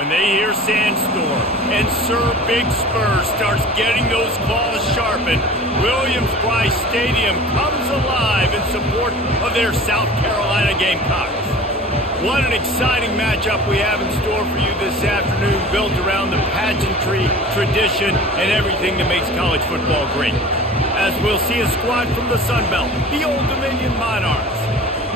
When they hear Sandstorm and Sir Big Spur starts getting those claws sharpened, Williams-Brice Stadium comes alive in support of their South Carolina Gamecocks. What an exciting matchup we have in store for you this afternoon, built around the pageantry, tradition, and everything that makes college football great. As we'll see a squad from the Sun Belt, the Old Dominion Monarchs,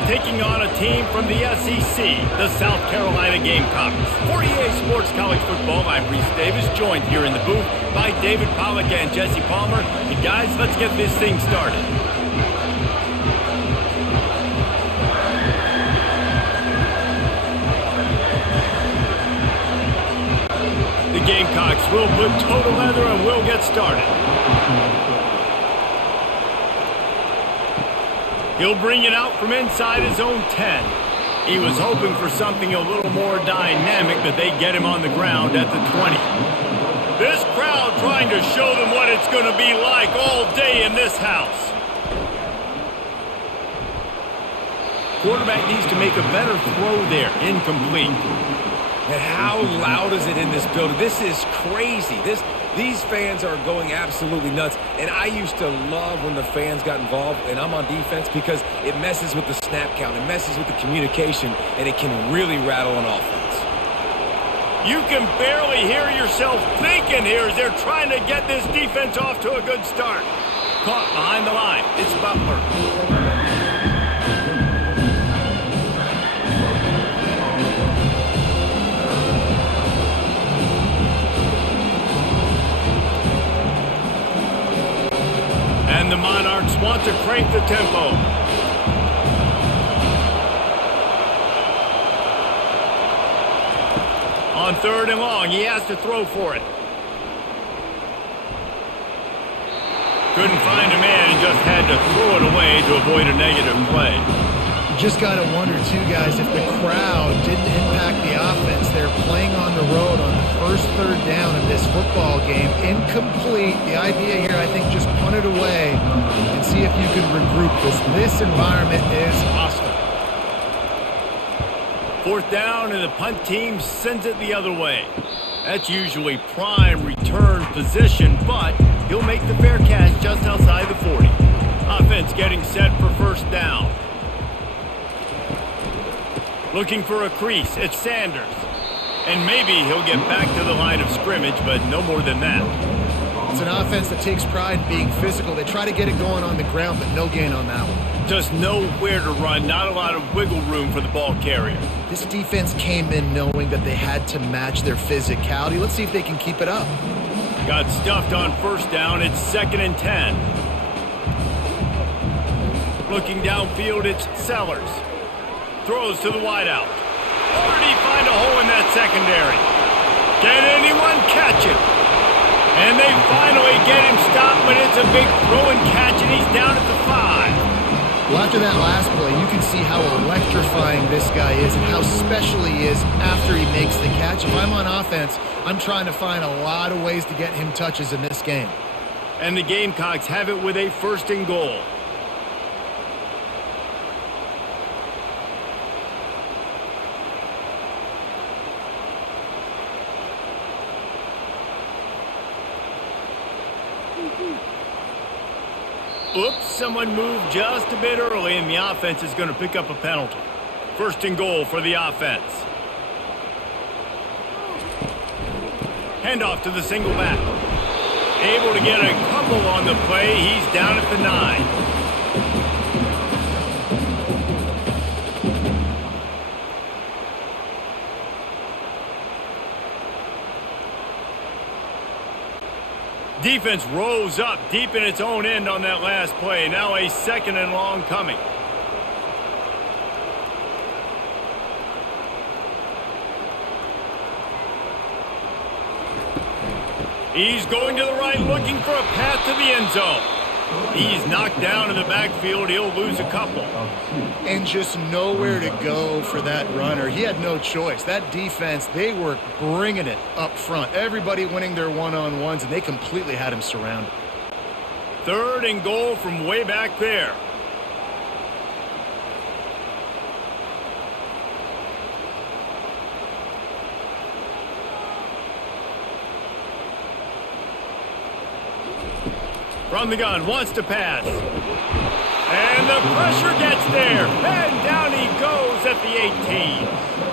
taking on a team from the SEC, the South Carolina Gamecocks. For EA Sports College Football, I'm Reese Davis, joined here in the booth by David Pollack and Jesse Palmer. And guys, let's get this thing started. The Gamecocks will put total leather and we'll get started. He'll bring it out from inside his own 10. He was hoping for something a little more dynamic, but they get him on the ground at the 20. This crowd trying to show them what it's going to be like all day in this house. Quarterback needs to make a better throw there. Incomplete. And how loud is it in this building? This is crazy. These fans are going absolutely nuts. And I used to love when the fans got involved, and I'm on defense, because it messes with the snap count, it messes with the communication, and it can really rattle an offense. You can barely hear yourself thinking here as they're trying to get this defense off to a good start. Caught behind the line. It's Butler. And the Monarchs want to crank the tempo. On 3rd and long, he has to throw for it. Couldn't find a man and just had to throw it away to avoid a negative play. You just got to wonder, too, guys, if the crowd didn't impact the offense. They're playing on the road on the first 3rd down of this football game. Incomplete. The idea here, I think, just punt it away and see if you can regroup, because this environment is hostile. 4th down, and the punt team sends it the other way. That's usually prime return position, but he'll make the fair catch just outside the 40. Offense getting set for 1st down. Looking for a crease, it's Sanders. And maybe he'll get back to the line of scrimmage, but no more than that. It's an offense that takes pride in being physical. They try to get it going on the ground, but no gain on that one. Just nowhere to run, not a lot of wiggle room for the ball carrier. This defense came in knowing that they had to match their physicality. Let's see if they can keep it up. Got stuffed on 1st down, it's 2nd and 10. Looking downfield, it's Sellers. Throws to the wideout. Or did he find a hole in that secondary? Can anyone catch it? And they finally get him stopped, but it's a big throw and catch, and he's down at the 5. Well, after that last play, you can see how electrifying this guy is and how special he is after he makes the catch. If I'm on offense, I'm trying to find a lot of ways to get him touches in this game. And the Gamecocks have it with a 1st and goal. Oops, someone moved just a bit early, and the offense is going to pick up a penalty. 1st and goal for the offense. Handoff to the single back. Able to get a couple on the play. He's down at the 9. Defense rose up deep in its own end on that last play. Now a 2nd and long coming. He's going to the right, looking for a path to the end zone. He's knocked down in the backfield. He'll lose a couple. And just nowhere to go for that runner. He had no choice. That defense, they were bringing it up front. Everybody winning their one-on-ones, and they completely had him surrounded. 3rd and goal from way back there. From the gun, wants to pass. And the pressure gets there. And down he goes at the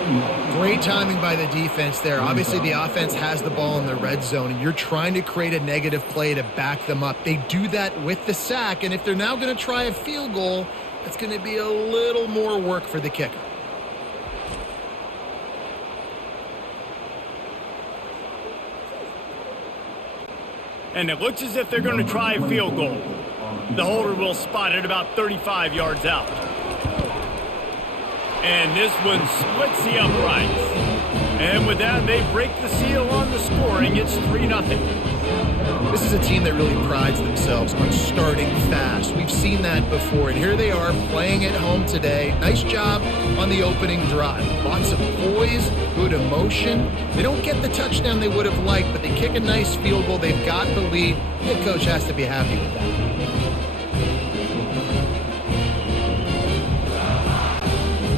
18. Great timing by the defense there. Obviously, the offense has the ball in the red zone, and you're trying to create a negative play to back them up. They do that with the sack, and if they're now going to try a field goal, it's going to be a little more work for the kicker. And it looks as if they're going to try a field goal. The holder will spot it about 35 yards out. And this one splits the uprights. And with that, they break the seal on the scoring. It's 3-0. This is a team that really prides themselves on starting fast. We've seen that before, and here they are playing at home today. Nice job on the opening drive. Lots of poise, good emotion. They don't get the touchdown they would have liked, but they kick a nice field goal. They've got the lead. Head coach has to be happy with that.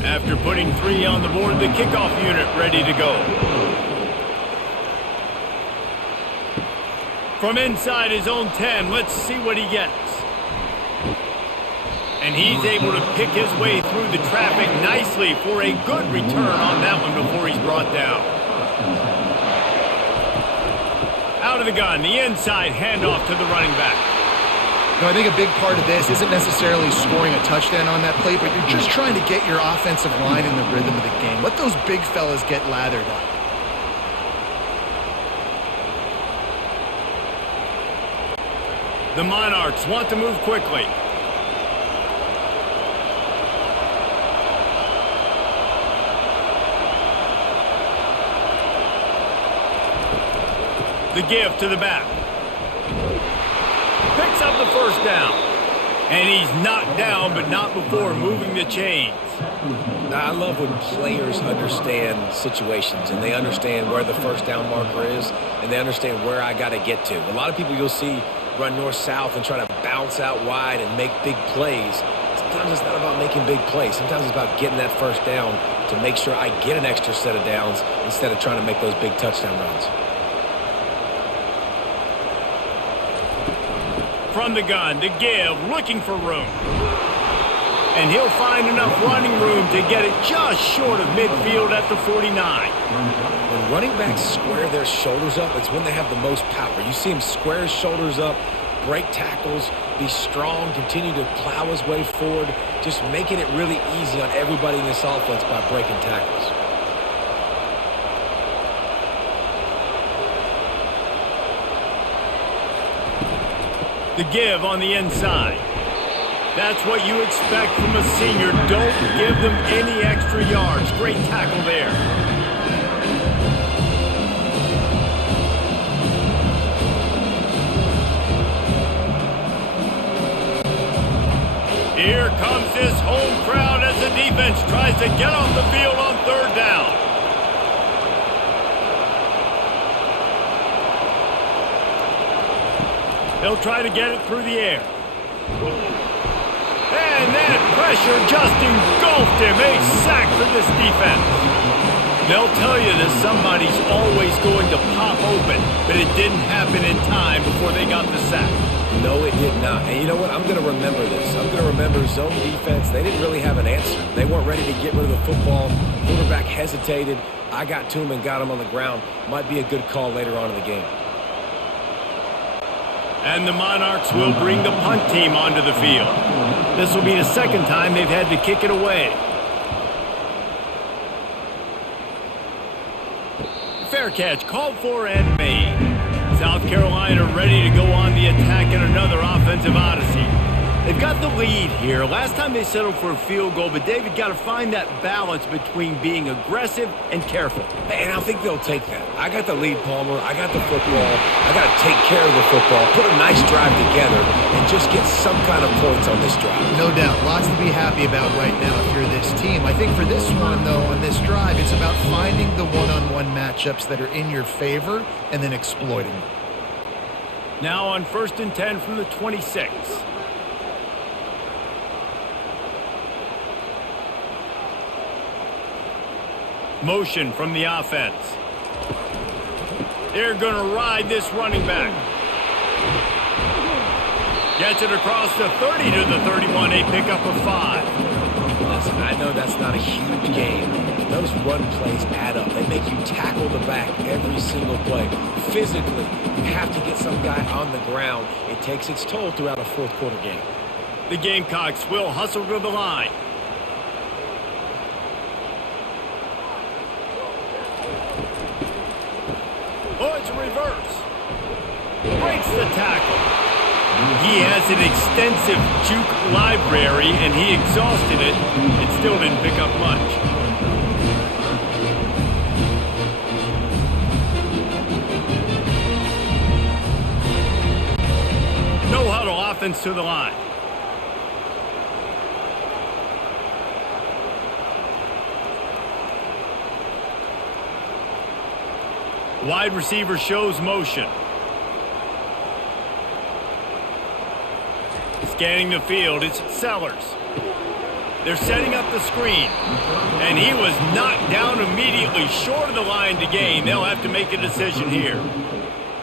After putting 3 on the board, the kickoff unit ready to go. From inside his own 10, let's see what he gets. And he's able to pick his way through the traffic nicely for a good return on that one before he's brought down. Out of the gun, the inside handoff to the running back. I think a big part of this isn't necessarily scoring a touchdown on that play, but you're just trying to get your offensive line in the rhythm of the game. Let those big fellas get lathered up. The Monarchs want to move quickly. The give to the back. Picks up the first down. And he's knocked down, but not before moving the chains. I love when players understand situations and they understand where the first down marker is and they understand where I got to get to. A lot of people you'll see run north-south and try to bounce out wide and make big plays. Sometimes it's not about making big plays. Sometimes it's about getting that first down to make sure I get an extra set of downs instead of trying to make those big touchdown runs. From the gun, to give, looking for room. And he'll find enough running room to get it just short of midfield at the 49. When running backs square their shoulders up, it's when they have the most power. You see him square his shoulders up, break tackles, be strong, continue to plow his way forward, just making it really easy on everybody in this offense by breaking tackles. The give on the inside. That's what you expect from a senior. Don't give them any extra yards. Great tackle there. Here comes this home crowd as the defense tries to get off the field on third down. They'll try to get it through the air. And that pressure just engulfed him. A sack for this defense. They'll tell you that somebody's always going to pop open, but it didn't happen in time before they got the sack. No, it did not. And you know what? I'm going to remember this. I'm going to remember zone defense. They didn't really have an answer. They weren't ready to get rid of the football. Quarterback hesitated. I got to him and got him on the ground. Might be a good call later on in the game. And the Monarchs will bring the punt team onto the field. This will be the second time they've had to kick it away. Fair catch, called for and made. South Carolina ready to go on the attack in another offensive odyssey. They've got the lead here. Last time they settled for a field goal, but David got to find that balance between being aggressive and careful. And I think they'll take that. I got the lead, Palmer. I got the football. I got to take care of the football, put a nice drive together, and just get some kind of points on this drive. No doubt. Lots to be happy about right now if you're this team. I think for this one, though, on this drive, it's about finding the one-on-one matchups that are in your favor and then exploiting them. Now on 1st and 10 from the 26. Motion from the offense. They're going to ride this running back. Gets it across the 30 to the 31, a pickup of 5. Listen, I know that's not a huge game, but those run plays add up. They make you tackle the back every single play. Physically, you have to get some guy on the ground. It takes its toll throughout a fourth quarter game. The Gamecocks will hustle to the line. Oh, it's a reverse. Breaks the tackle. He has an extensive juke library, and he exhausted it and still didn't pick up much. No huddle offense to the line. Wide receiver shows motion. Scanning the field, it's Sellers. They're setting up the screen. And he was knocked down immediately short of the line to gain. They'll have to make a decision here.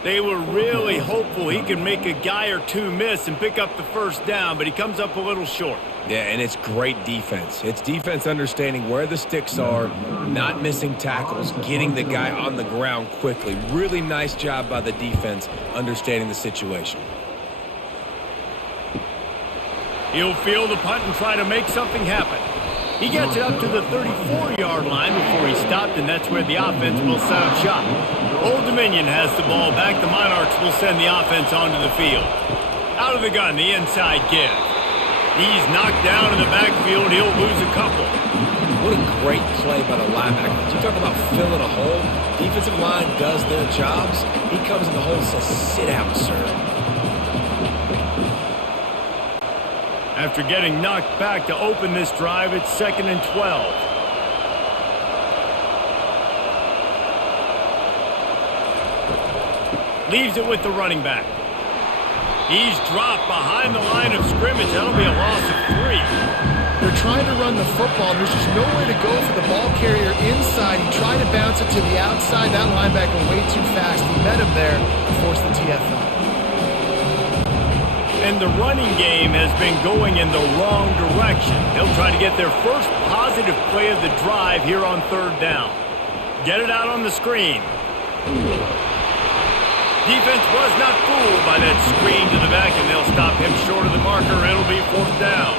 They were really hopeful he could make a guy or two miss and pick up the first down, but he comes up a little short. Yeah, and it's great defense. It's defense understanding where the sticks are, not missing tackles, getting the guy on the ground quickly. Really nice job by the defense understanding the situation. He'll field the punt and try to make something happen. He gets it up to the 34-yard line before he stopped, and that's where the offense will set up shop. Old Dominion has the ball back. The Monarchs will send the offense onto the field. Out of the gun, the inside give. He's knocked down in the backfield. He'll lose a couple. What a great play by the linebackers. You talk about filling a hole. Defensive line does their jobs. He comes in the hole and says, sit down, sir. After getting knocked back to open this drive, it's 2nd and 12. Leaves it with the running back. He's dropped behind the line of scrimmage. That'll be a loss of 3. They're trying to run the football. There's just nowhere to go for the ball carrier inside. He tried to bounce it to the outside. That linebacker way too fast. He met him there to force the TFL. And the running game has been going in the wrong direction. They'll try to get their first positive play of the drive here on 3rd down. Get it out on the screen. Defense was not fooled by that screen to the back, and they'll stop him short of the marker. It'll be 4th down.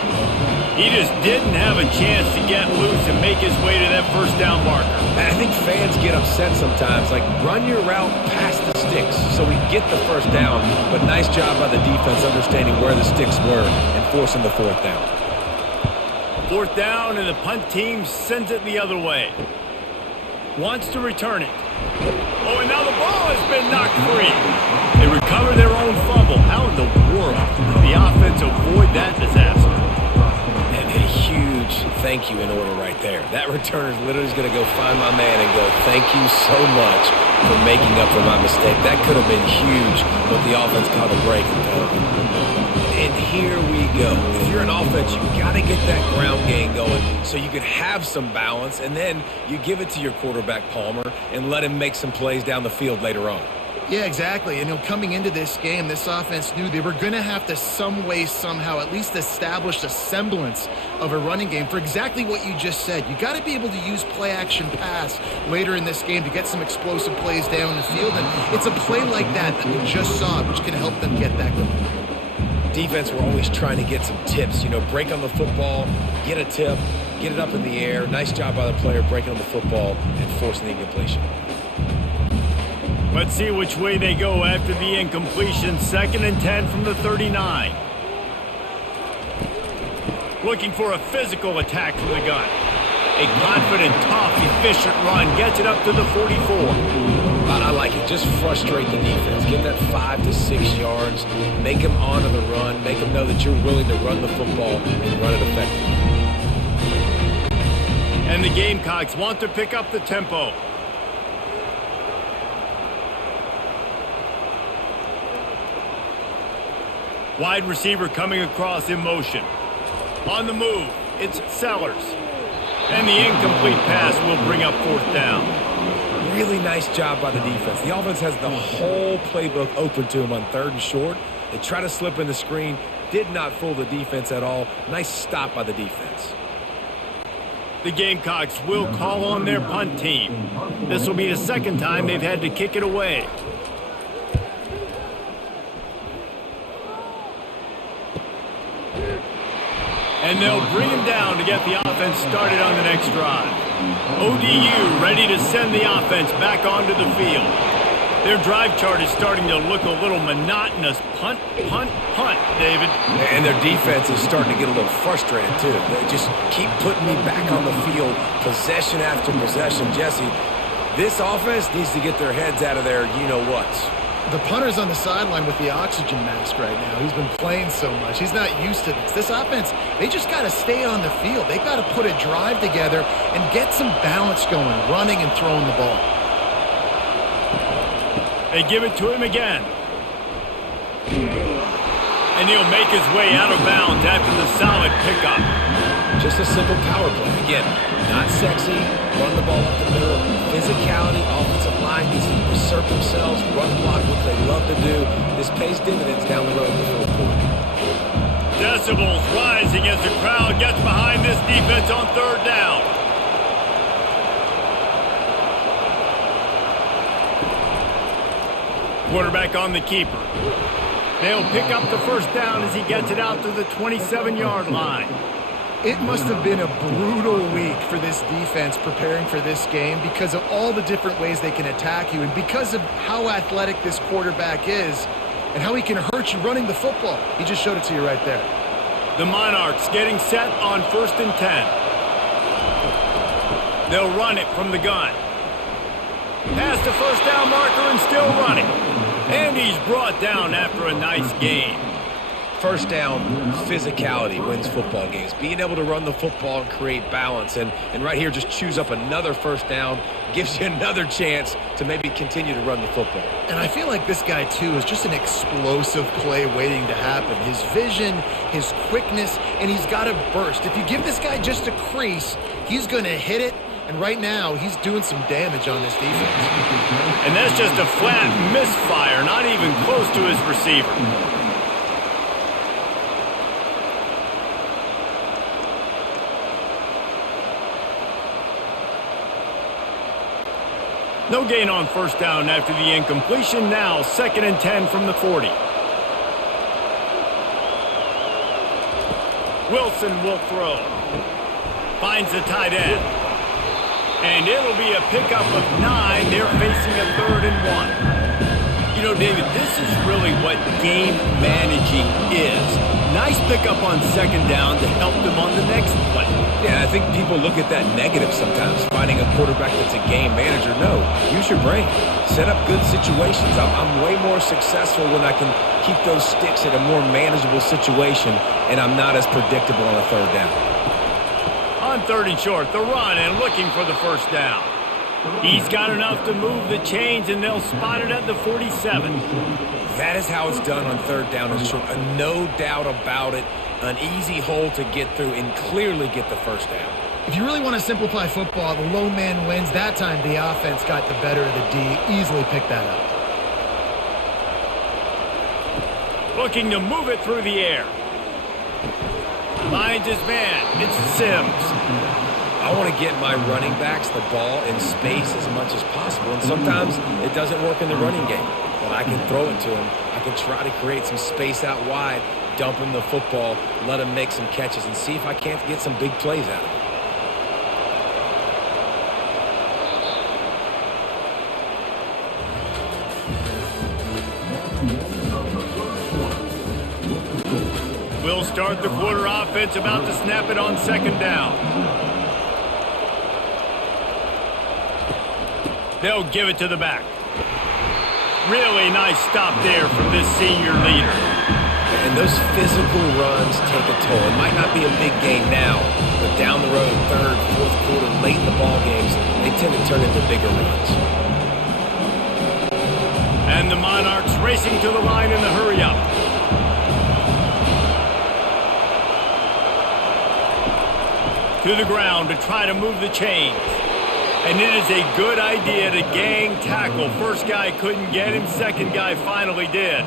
He just didn't have a chance to get loose and make his way to that first down marker. I think fans get upset sometimes, like run your route past the sticks so we get the first down, but nice job by the defense understanding where the sticks were and forcing the 4th down. 4th down, and the punt team sends it the other way. Wants to return it. Oh, and now the ball has been knocked free. They recover their own fumble. How in the world did the offense avoid that disaster? And a huge thank you in order right there. That returner is literally going to go find my man and go, thank you so much for making up for my mistake. That could have been huge, but the offense caught a break and and here we go. If you're an offense, you got to get that ground game going so you can have some balance, and then you give it to your quarterback, Palmer, and let him make some plays down the field later on. Yeah, exactly. And coming into this game, this offense knew they were going to have to some way, somehow, at least establish a semblance of a running game for exactly what you just said. You got to be able to use play-action pass later in this game to get some explosive plays down the field. And it's a play like that that we just saw, which can help them get that going. Defense, we're always trying to get some tips. Break on the football, get a tip, get it up in the air. Nice job by the player breaking on the football and forcing the incompletion. Let's see which way they go after the incompletion. 2nd and 10 from the 39. Looking for a physical attack from the gun. A confident, tough, efficient run. Gets it up to the 44. I like it. Just frustrate the defense. Give that 5 to 6 yards. Make them honor the run. Make them know that you're willing to run the football and run it effectively. And the Gamecocks want to pick up the tempo. Wide receiver coming across in motion. On the move, it's Sellers. And the incomplete pass will bring up 4th down. Really nice job by the defense. The offense has the whole playbook open to him on 3rd and short. They try to slip in the screen. Did not fool the defense at all. Nice stop by the defense. The Gamecocks will call on their punt team. This will be the second time they've had to kick it away. And they'll bring him down to get the offense started on the next drive. ODU ready to send the offense back onto the field. Their drive chart is starting to look a little monotonous. Punt, punt, punt, David. And their defense is starting to get a little frustrated, too. They just keep putting me back on the field, possession after possession. Jesse, this offense needs to get their heads out of their you-know-whats. The punter's on the sideline with the oxygen mask right now. He's been playing so much. He's not used to this. This offense, they just got to stay on the field. They've got to put a drive together and get some balance going, running and throwing the ball. They give it to him again. And he'll make his way out of bounds after the solid pickup. Just a simple power play. Again, not sexy, run the ball up the middle, physicality, offensive line needs to assert themselves, run block, what they love to do. This pays dividends down the road in the fourth quarter. Decibels rising as the crowd gets behind this defense on third down. Quarterback on the keeper. They'll pick up the first down as he gets it out to the 27-yard line. It must have been a brutal week for this defense preparing for this game because of all the different ways they can attack you and because of how athletic this quarterback is and how he can hurt you running the football. He just showed it to you right there. The Monarchs getting set on 1st and 10. They'll run it from the gun. Past the first down marker and still running. And he's brought down after a nice gain. First down, physicality wins football games. Being able to run the football and create balance. And right here, just choose up another first down, gives you another chance to maybe continue to run the football. And I feel like this guy, too, is just an explosive play waiting to happen. His vision, his quickness, and he's got a burst. If you give this guy just a crease, he's going to hit it. And right now, he's doing some damage on this defense. And that's just a flat misfire, not even close to his receiver. No gain on first down after the incompletion. Now 2nd and 10 from the 40. Wilson will throw. Finds the tight end. And it'll be a pickup of 9. They're facing a 3rd and 1. You know, David, this is really what game managing is. Nice pickup on 2nd down to help them on the next play. Yeah, I think people look at that negative sometimes, finding a quarterback that's a game manager. No, use your brain. Set up good situations. I'm way more successful when I can keep those sticks at a more manageable situation, and I'm not as predictable on a 3rd down. On 3rd and short, the run and looking for the first down. He's got enough to move the chains, and they'll spot it at the 47. That is how it's done on 3rd down. It's short. No doubt about it. An easy hole to get through and clearly get the first down. If you really want to simplify football, the low man wins. That time the offense got the better of the D. Easily picked that up. Looking to move it through the air. Finds his man. It's Sims. I want to get my running backs the ball in space as much as possible. And sometimes it doesn't work in the running game. But I can throw it to him. I can try to create some space out wide, dump him the football, let him make some catches, and see if I can't get some big plays out of him. We'll start the quarter offense, about to snap it on 2nd down. They'll give it to the back. Really nice stop there from this senior leader. And those physical runs take a toll. It might not be a big game now, but down the road, 3rd, 4th quarter, late in the ball games, they tend to turn into bigger runs. And the Monarchs racing to the line in the hurry-up. To the ground to try to move the chains. And it is a good idea to gang tackle. First guy couldn't get him, second guy finally did.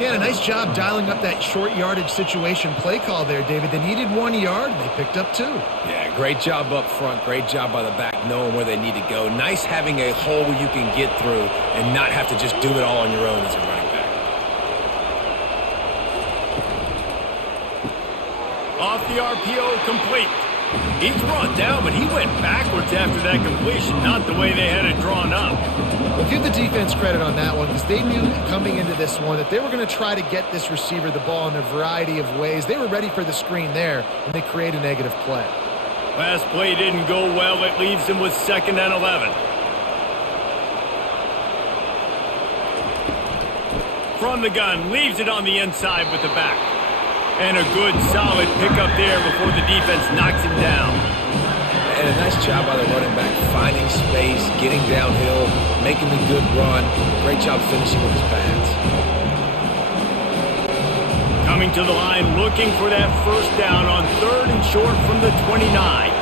Yeah, a nice job dialing up that short yardage situation play call there, David. They needed 1 yard, and they picked up 2. Yeah, great job up front. Great job by the back knowing where they need to go. Nice having a hole you can get through and not have to just do it all on your own as a running back. Off the RPO, complete. He's brought down, but he went backwards after that completion, not the way they had it drawn up. Well, give the defense credit on that one because they knew coming into this one that they were going to try to get this receiver the ball in a variety of ways. They were ready for the screen there, and they create a negative play. Last play didn't go well. It leaves them with 2nd and 11. From the gun, leaves it on the inside with the back. And a good, solid pickup there before the defense knocks him down. And a nice job by the running back, finding space, getting downhill, making the good run. Great job finishing with his pads. Coming to the line, looking for that first down on 3rd and short from the 29.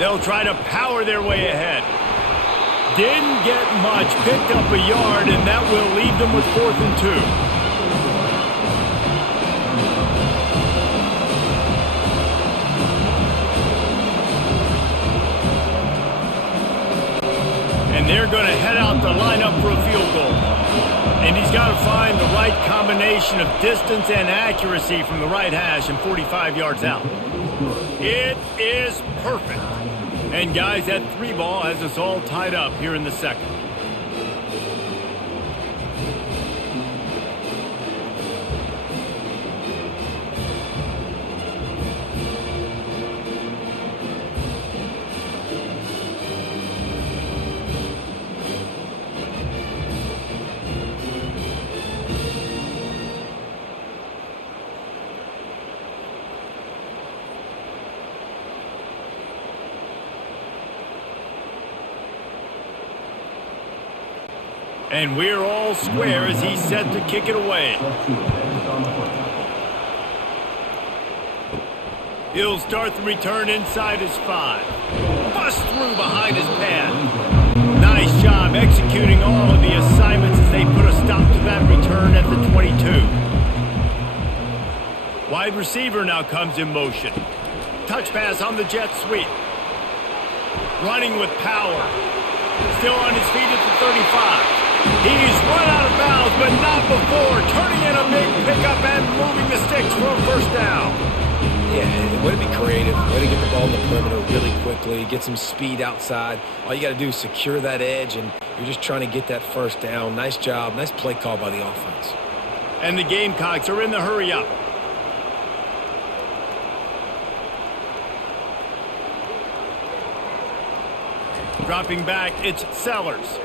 They'll try to power their way ahead. Didn't get much, picked up a yard, and that will leave them with 4th and 2. And they're going to head out to line up for a field goal. And he's got to find the right combination of distance and accuracy from the right hash and 45 yards out. It is perfect. And guys, that 3 ball has us all tied up here in the 2nd. And we're all square as he's set to kick it away. He'll start the return inside his 5. Bust through behind his pad. Nice job executing all of the assignments as they put a stop to that return at the 22. Wide receiver now comes in motion. Touch pass on the jet sweep. Running with power. Still on his feet at the 35. He's run out of bounds, but not before. Turning in a big pickup and moving the sticks for a first down. Yeah, way to be creative. Way to get the ball in the perimeter really quickly. Get some speed outside. All you got to do is secure that edge, and you're just trying to get that first down. Nice job. Nice play call by the offense. And the Gamecocks are in the hurry up. Dropping back, it's Sellers.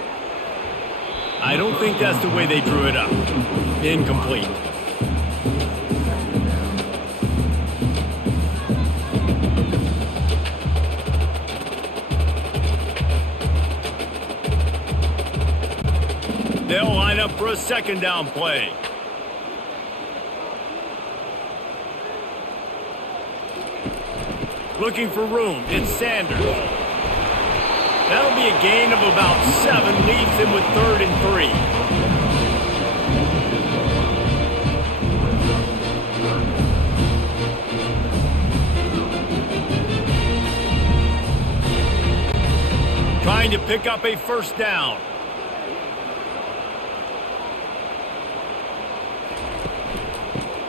I don't think that's the way they drew it up. Incomplete. They'll line up for a 2nd down play. Looking for room, it's Sanders. That'll be a gain of about 7, leaves him with 3rd and 3. Trying to pick up a first down.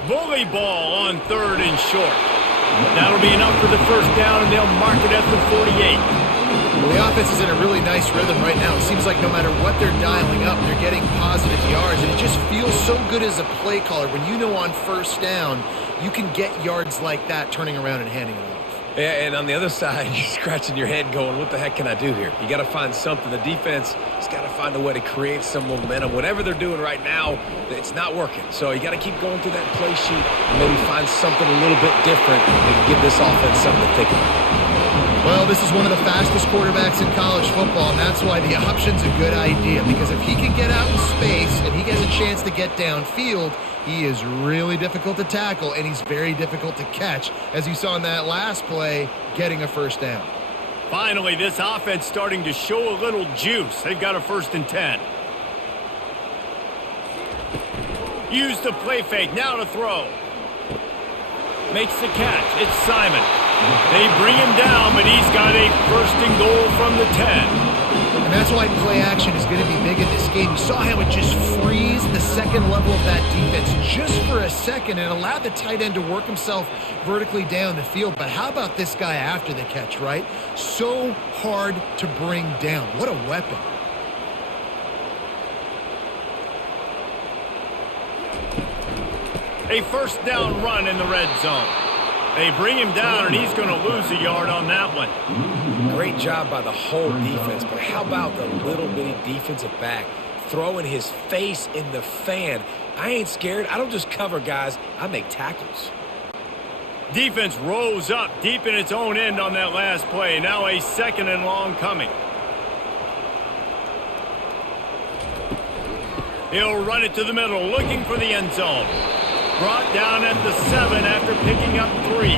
Bully ball on 3rd and short. That'll be enough for the first down, and they'll mark it at the 48. Well, the offense is in a really nice rhythm right now. It seems like no matter what they're dialing up, they're getting positive yards, and it just feels so good as a play caller when you know on first down you can get yards like that turning around and handing it off. Yeah, and on the other side, you're scratching your head going, what the heck can I do here? You got to find something. The defense has got to find a way to create some momentum. Whatever they're doing right now, it's not working. So you got to keep going through that play sheet and maybe find something a little bit different and give this offense something to think about. Well, this is one of the fastest quarterbacks in college football, and that's why the option's a good idea, because if he can get out in space and he gets a chance to get downfield, he is really difficult to tackle, and he's very difficult to catch, as you saw in that last play, getting a first down. Finally, this offense starting to show a little juice. They've got a 1st and 10. Use the play fake, now to throw. Makes the catch, it's Simon. They bring him down, but he's got a 1st and goal from the 10. And that's why play action is going to be big in this game. You saw how it just frees the second level of that defense just for a second and allowed the tight end to work himself vertically down the field. But how about this guy after the catch, right? So hard to bring down. What a weapon. A 1st down run in the red zone. They bring him down, and he's going to lose a yard on that one. Great job by the whole defense, but how about the little bitty defensive back throwing his face in the fan? I ain't scared. I don't just cover guys. I make tackles. Defense rose up deep in its own end on that last play. Now a 2nd and long coming. He'll run it to the middle, looking for the end zone. Brought down at the 7 after picking up 3.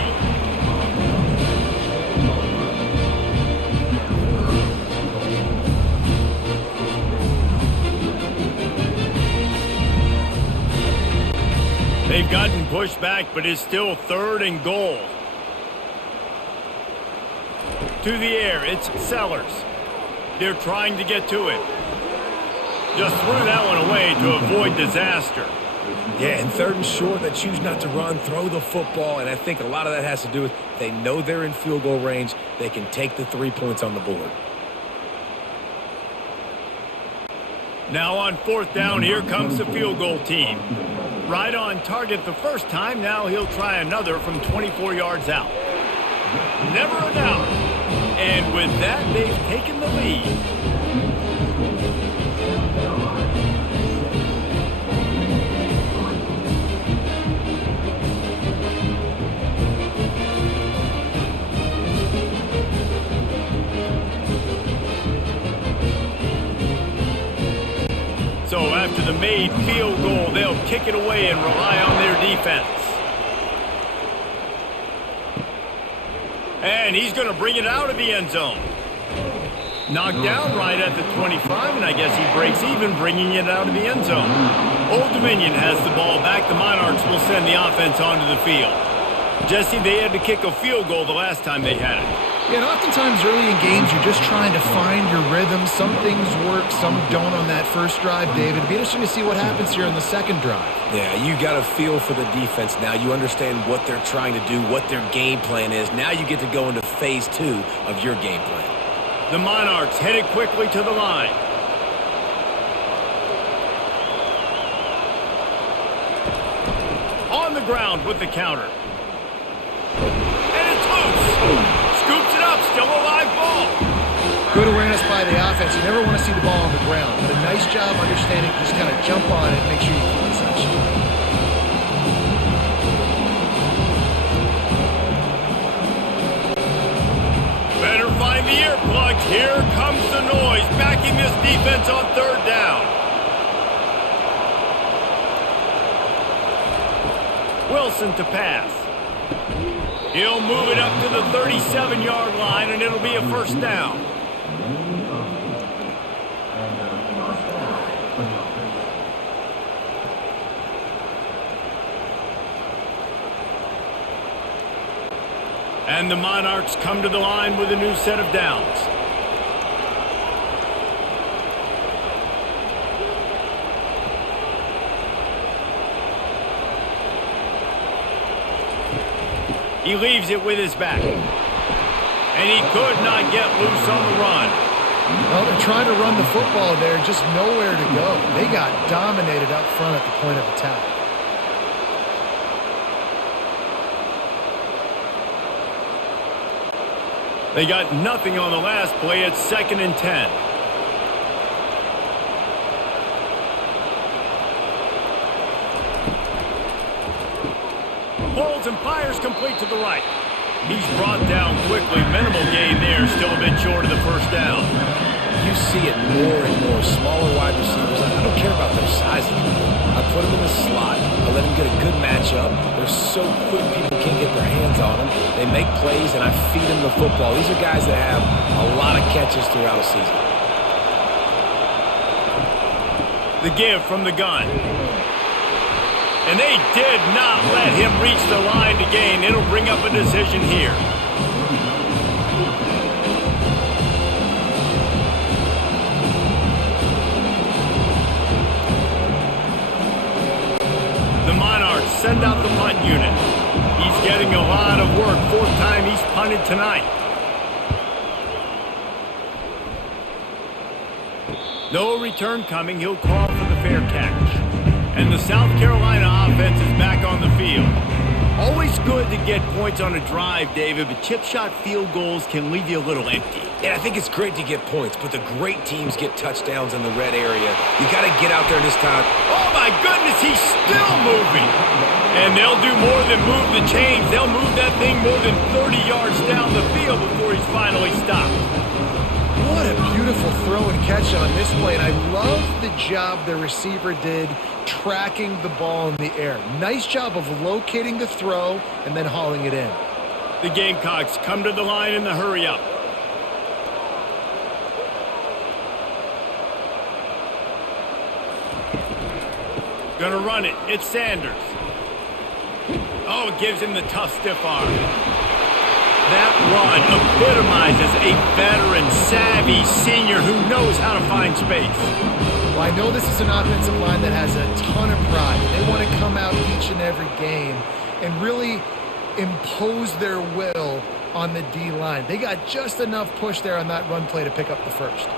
They've gotten pushed back, but it's still 3rd and goal. To the air, it's Sellers. They're trying to get to it. Just threw that one away to avoid disaster. Yeah, and 3rd and short, they choose not to run, throw the football, and I think a lot of that has to do with they know they're in field goal range. They can take the 3 points on the board. Now on 4th down, here comes the field goal team. Right on target the first time, now he'll try another from 24 yards out. Never a doubt. And with that, they've taken the lead. So after the made field goal, they'll kick it away and rely on their defense. And he's going to bring it out of the end zone. Knocked down right at the 25, and I guess he breaks even bringing it out of the end zone. Old Dominion has the ball back. The Monarchs will send the offense onto the field. Jesse, they had to kick a field goal the last time they had it. Yeah, and oftentimes early in games, you're just trying to find your rhythm. Some things work, some don't on that first drive, David. It'll be interesting to see what happens here in the second drive. Yeah, you got a feel for the defense now. You understand what they're trying to do, what their game plan is. Now you get to go into phase 2 of your game plan. The Monarchs headed quickly to the line. On the ground with the counter. And it's loose. Scoops it up, still a live ball. Good awareness by the offense. You never want to see the ball on the ground, but a nice job understanding just kind of jump on it and make sure you keep possession. Better find the earplugs. Here comes the noise, backing this defense on 3rd down. Wilson to pass. He'll move it up to the 37-yard line, and it'll be a 1st down. And the Monarchs come to the line with a new set of downs. He leaves it with his back. And he could not get loose on the run. Well, they're trying to run the football there, just nowhere to go. They got dominated up front at the point of attack. They got nothing on the last play. It's 2nd and 10. Holds and fires complete to the right. He's brought down quickly. Minimal gain there. Still a bit short of the first down. You see it more and more. Smaller wide receivers. I don't care about their size anymore. I put them in the slot. I let them get a good matchup. They're so quick, people can't get their hands on them. They make plays, and I feed them the football. These are guys that have a lot of catches throughout a season. The give from the gun. And they did not let him reach the line to gain. It'll bring up a decision here. The Monarchs send out the punt unit. He's getting a lot of work. Fourth time he's punted tonight. No return coming. He'll call for the fair catch. And the South Carolina offense is back on the field. Always good to get points on a drive, David, but chip shot field goals can leave you a little empty. And I think it's great to get points, but the great teams get touchdowns in the red area. You got to get out there this time. Oh, my goodness, he's still moving. And they'll do more than move the chains. They'll move that thing more than 30 yards down the field before he's finally stopped. What a beautiful throw and catch on this play, and I love the job the receiver did tracking the ball in the air. Nice job of locating the throw and then hauling it in. The Gamecocks come to the line in the hurry-up. Gonna run it. It's Sanders. Oh, it gives him the tough stiff arm. That run epitomizes a veteran, savvy senior who knows how to find space. Well, I know this is an offensive line that has a ton of pride. They want to come out each and every game and really impose their will on the D-line. They got just enough push there on that run play to pick up the first.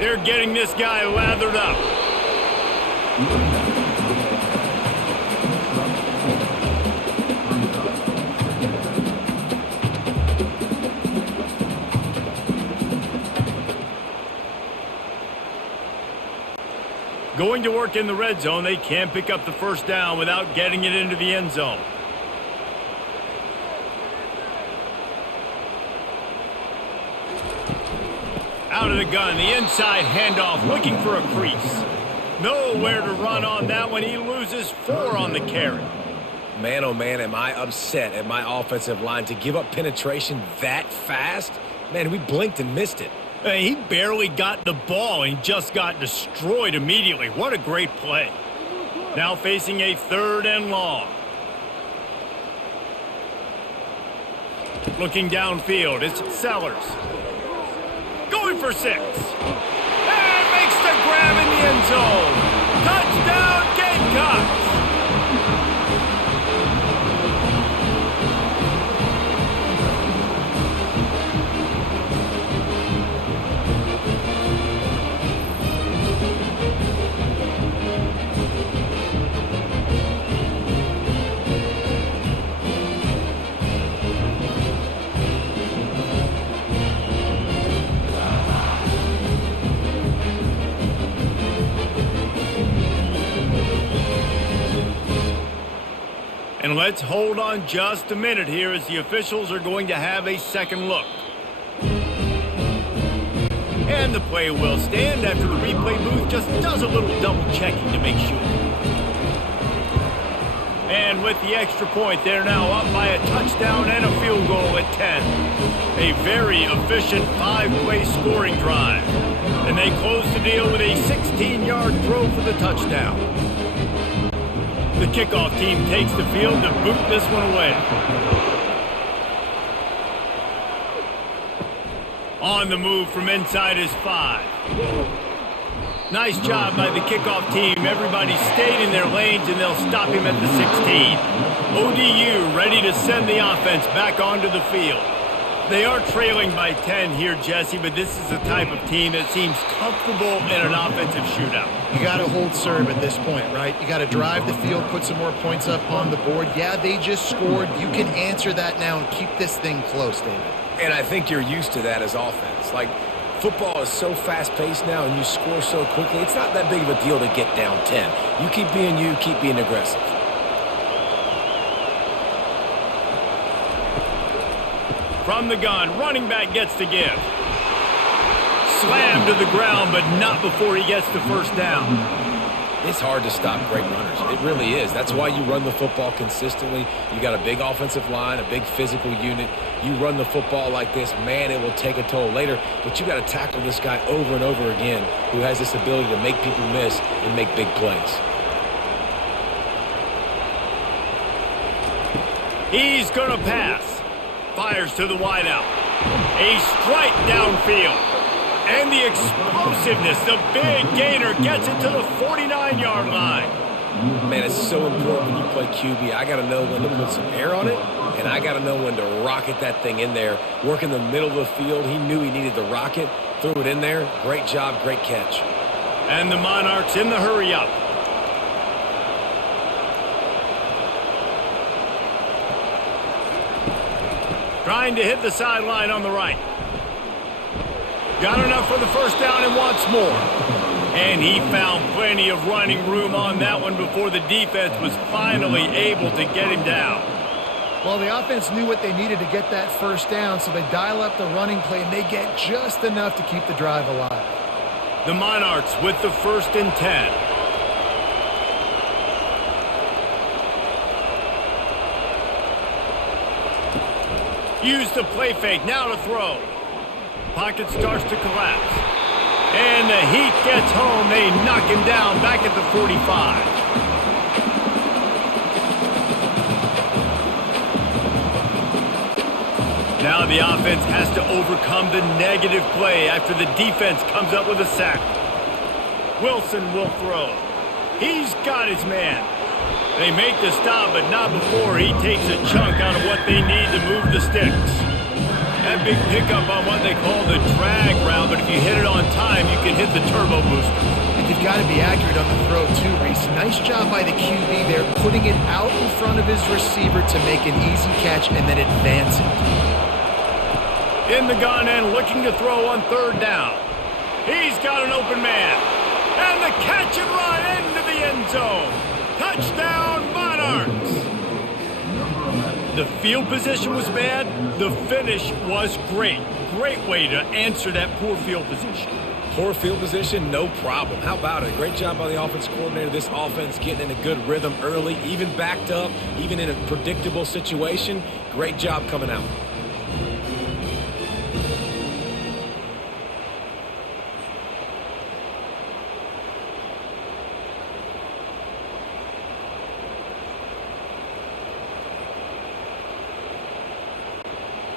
They're getting this guy lathered up. Going to work in the red zone. They can't pick up the first down without getting it into the end zone. Out of the gun, the inside handoff, looking for a crease. Nowhere to run on that one. He loses 4 on the carry. Man, oh man, am I upset at my offensive line to give up penetration that fast? Man, we blinked and missed it. He barely got the ball and just got destroyed immediately. What a great play. Now facing a 3rd and long. Looking downfield, it's Sellers. Going for 6. And makes the grab in the end zone. Touchdown, Gamecocks. And let's hold on just a minute here as the officials are going to have a second look. And the play will stand after the replay booth just does a little double checking to make sure. And with the extra point, they're now up by a touchdown and a field goal at 10. A very efficient 5-play scoring drive. And they close the deal with a 16-yard throw for the touchdown. The kickoff team takes the field to boot this one away. On the move from inside is 5. Nice job by the kickoff team. Everybody stayed in their lanes, and they'll stop him at the 16. ODU ready to send the offense back onto the field. They are trailing by 10 here, Jesse, but this is the type of team that seems comfortable in an offensive shootout. You got to hold serve at this point, right? You got to drive the field, put some more points up on the board. Yeah, they just scored. You can answer that now and keep this thing close, David. And I think you're used to that as offense. Like, Football is so fast-paced now, and you score so quickly, it's not that big of a deal to get down 10. You keep being you, keep being aggressive. From the gun, running back gets to give. Slammed to the ground, but not before he gets the first down. It's hard to stop great runners. It really is. That's why you run the football consistently. You got a big offensive line, a big physical unit. You run the football like this, man, it will take a toll later. But you got to tackle this guy over and over again who has this ability to make people miss and make big plays. He's going to pass. Fires to the wideout. A strike downfield. And the explosiveness, the big gainer gets it to the 49-yard line. Man, it's so important when you play QB. I got to know when to put some air on it, and I got to know when to rocket that thing in there. Work in the middle of the field. He knew he needed the rocket. Threw it in there. Great job, great catch. And the Monarchs in the hurry-up. Trying to hit the sideline on the right. Got enough for the first down and wants more. And he found plenty of running room on that one before the defense was finally able to get him down. Well, the offense knew what they needed to get that first down, so they dial up the running play, and they get just enough to keep the drive alive. The Monarchs with the 1st and 10. Use the play fake, now to throw. Pocket starts to collapse. And the heat gets home. They knock him down back at the 45. Now the offense has to overcome the negative play after the defense comes up with a sack. Wilson will throw. He's got his man. They make the stop, but not before he takes a chunk out of what they need to move the sticks. That big pickup on what they call the drag route, but if you hit it on time, you can hit the turbo booster. And you've got to be accurate on the throw too, Reese. Nice job by the QB there, putting it out in front of his receiver to make an easy catch and then advance it. In the gun and looking to throw on 3rd down. He's got an open man. And the catch and run into the end zone. Touchdown, Monarchs! The field position was bad. The finish was great. Great way to answer that poor field position. Poor field position, no problem. How about it? Great job by the offense coordinator. This offense getting in a good rhythm early, even backed up, even in a predictable situation. Great job coming out.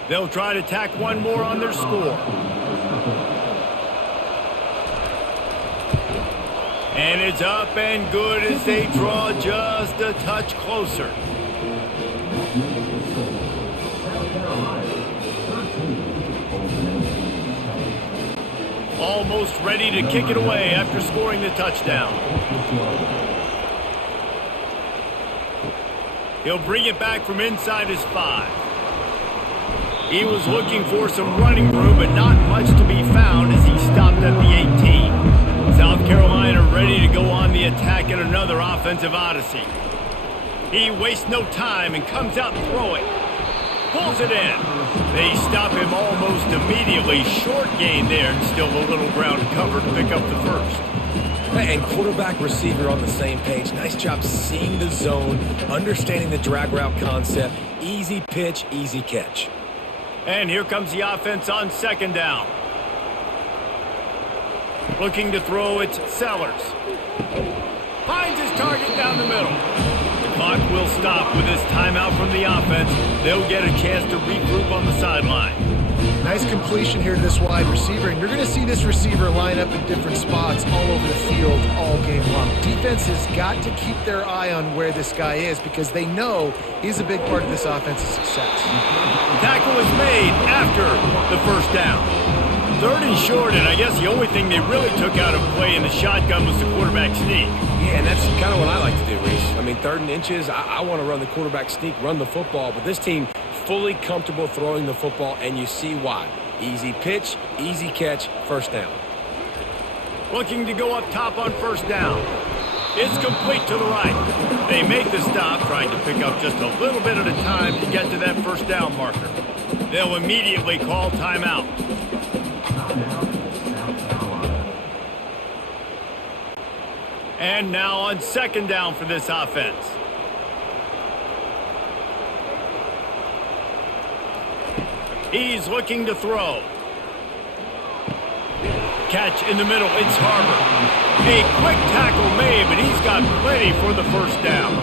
They'll try to tack one more on their score. And it's up and good as they draw just a touch closer. Almost ready to kick it away after scoring the touchdown. He'll bring it back from inside his 5. He was looking for some running room, but not much to be found as he stopped at the 18. South Carolina ready to go on the attack in another offensive odyssey. He wastes no time and comes out throwing. Pulls it in. They stop him almost immediately. Short gain there and still a little ground to cover to pick up the first. And quarterback receiver on the same page. Nice job seeing the zone, understanding the drag route concept. Easy pitch, easy catch. And here comes the offense on 2nd down. Looking to throw, it's Sellers. Finds his target down the middle. The clock will stop with this timeout from the offense. They'll get a chance to regroup on the sideline. Nice completion here to this wide receiver, and you're going to see this receiver line up in different spots all over the field all game long. Defense has got to keep their eye on where this guy is because they know he's a big part of this offense's success. Tackle is made after the first down. 3rd and short, and I guess the only thing they really took out of play in the shotgun was the quarterback sneak. Yeah, and that's kind of what I like to do, Reese. I mean, 3rd and inches, I want to run the quarterback sneak, run the football, but this team fully comfortable throwing the football, and you see why. Easy pitch, easy catch, first down. Looking to go up top on first down. It's complete to the right. They make the stop, trying to pick up just a little bit at a time to get to that first down marker. They'll immediately call timeout. And now on second down for this offense. He's looking to throw. Catch in the middle, it's Harbor. A quick tackle made, but he's got plenty for the first down.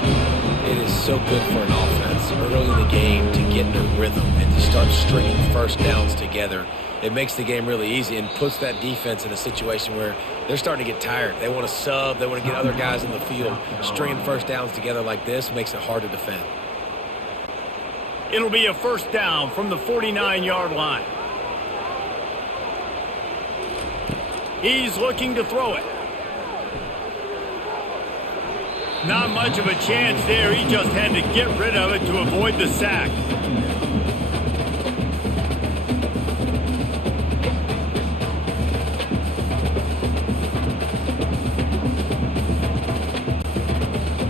It is so good for an offense early in the game to get in a rhythm and to start stringing first downs together. It makes the game really easy and puts that defense in a situation where they're starting to get tired. They want to sub, they want to get other guys in the field. Stringing first downs together like this makes it hard to defend. It'll be a first down from the 49-yard line. He's looking to throw it. Not much of a chance there. He just had to get rid of it to avoid the sack.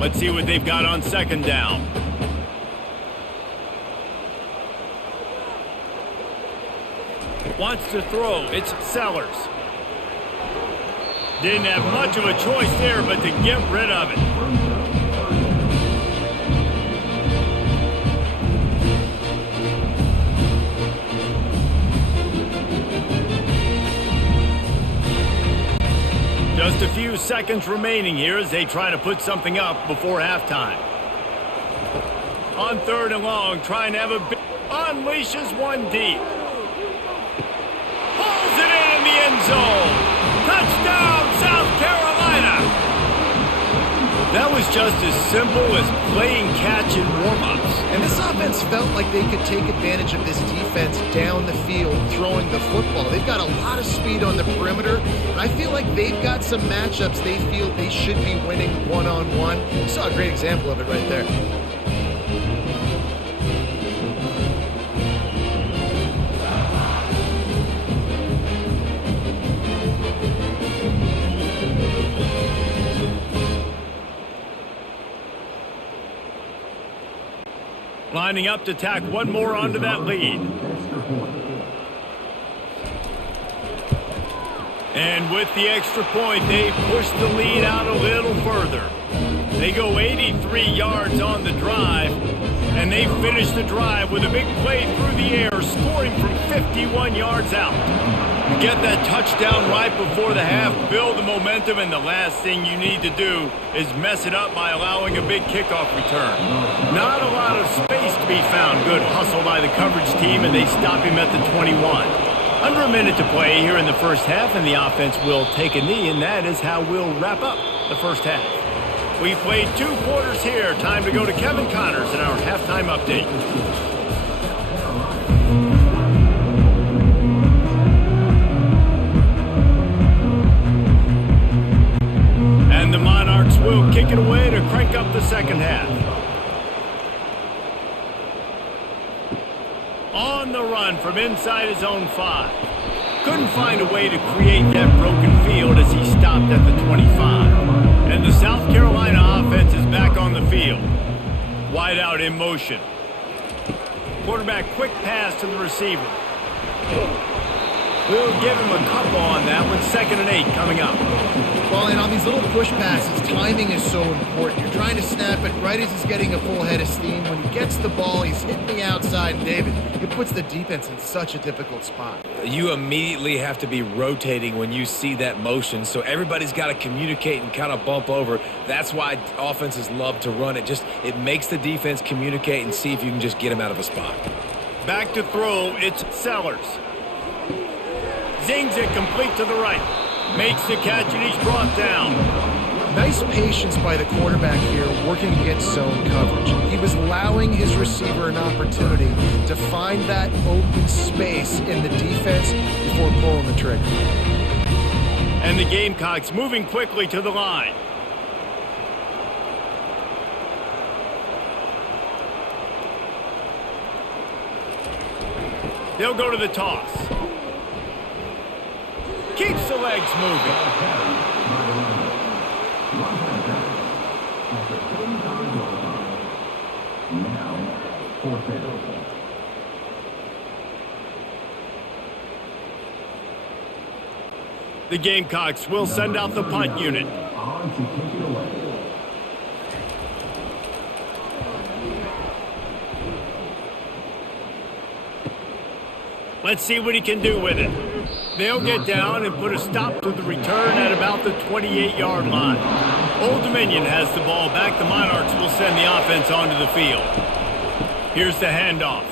Let's see what they've got on second down. Wants to throw. It's Sellers. Didn't have much of a choice there, but to get rid of it. Just a few seconds remaining here as they try to put something up before halftime. On third and long, trying to have a big... Unleashes one deep. Pulls it in the end zone. Touchdown, South Carolina! That was just as simple as playing catch in warm-ups. And this offense felt like they could take advantage of this defense down the field, throwing the football. They've got a lot of speed on the perimeter, and I feel like they've got some matchups they feel they should be winning one-on-one. You saw a great example of it right there. Lining up to tack one more onto that lead. And with the extra point, they push the lead out a little further. They go 83 yards on the drive, and they finish the drive with a big play through the air, scoring from 51 yards out. You get that touchdown right before the half, build the momentum, and the last thing you need to do is mess it up by allowing a big kickoff return. Not a lot of space to be found. Good hustle by the coverage team, and they stop him at the 21. Under a minute to play here in the first half, and the offense will take a knee, and that is how we'll wrap up the first half. We've played 2 quarters here. Time to go to Kevin Connors in our halftime update. And the Monarchs will kick it away to crank up the second half. On the run from inside his own 5. Couldn't find a way to create that broken field as he stopped at the 25. And the South Carolina offense is back on the field. Wide out in motion. Quarterback quick pass to the receiver. We'll give him a couple on that one. 2nd and 8 coming up. Well, and on these little push passes, timing is so important. You're trying to snap it right as he's getting a full head of steam. When he gets the ball, he's hitting the outside, and David, it puts the defense in such a difficult spot. You immediately have to be rotating when you see that motion, so everybody's got to communicate and kind of bump over. That's why offenses love to run it. It makes the defense communicate and see if you can just get him out of a spot. Back to throw, it's Sellers. Zings it complete to the right. Makes the catch, and he's brought down. Nice patience by the quarterback here, working against zone coverage. He was allowing his receiver an opportunity to find that open space in the defense before pulling the trigger. And the Gamecocks moving quickly to the line. They'll go to the toss. Keeps the legs moving. The Gamecocks will send out the punt unit. Let's see what he can do with it. They'll get down and put a stop to the return at about the 28-yard line. Old Dominion has the ball back. The Monarchs will send the offense onto the field. Here's the handoff.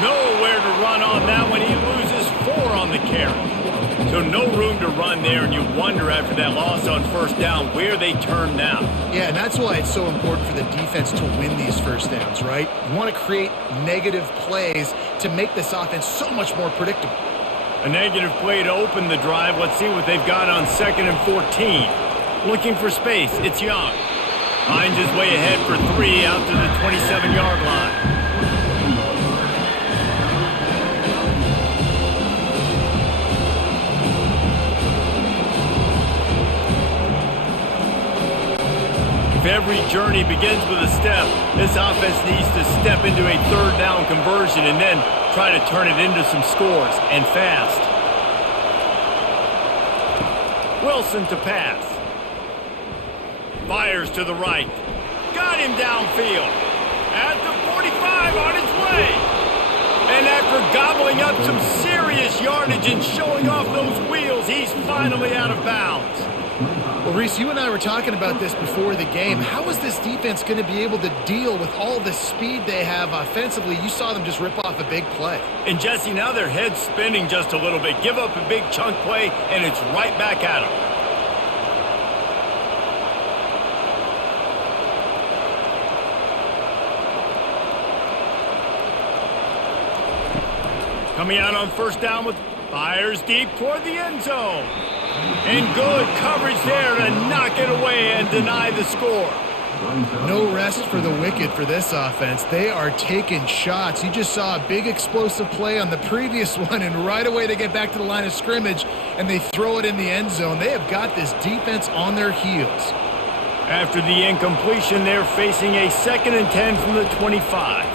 Nowhere to run on that one. He loses 4 on the carry. So no room to run there, and you wonder after that loss on first down where they turn now. Yeah, and that's why it's so important for the defense to win these first downs, right? You want to create negative plays to make this offense so much more predictable. A negative play to open the drive. Let's see what they've got on 2nd and 14. Looking for space. It's Young. Finds his way ahead for 3 out to the 27-yard line. If every journey begins with a step, this offense needs to step into a 3rd down conversion and then try to turn it into some scores, and fast. Wilson to pass. Fires to the right. Got him downfield. At the 45, on his way. And after gobbling up some serious yardage and showing off those wheels, he's finally out of bounds. Well, Reese, you and I were talking about this before the game. How is this defense going to be able to deal with all the speed they have offensively? You saw them just rip off a big play. And, Jesse, now their head's spinning just a little bit. Give up a big chunk play, and it's right back at them. Coming out on first down with fires deep toward the end zone. And good coverage there to knock it away and deny the score. No rest for the wicked for this offense. They are taking shots. You just saw a big explosive play on the previous one, and right away they get back to the line of scrimmage, and they throw it in the end zone. They have got this defense on their heels. After the incompletion, they're facing a 2nd and 10 from the 25.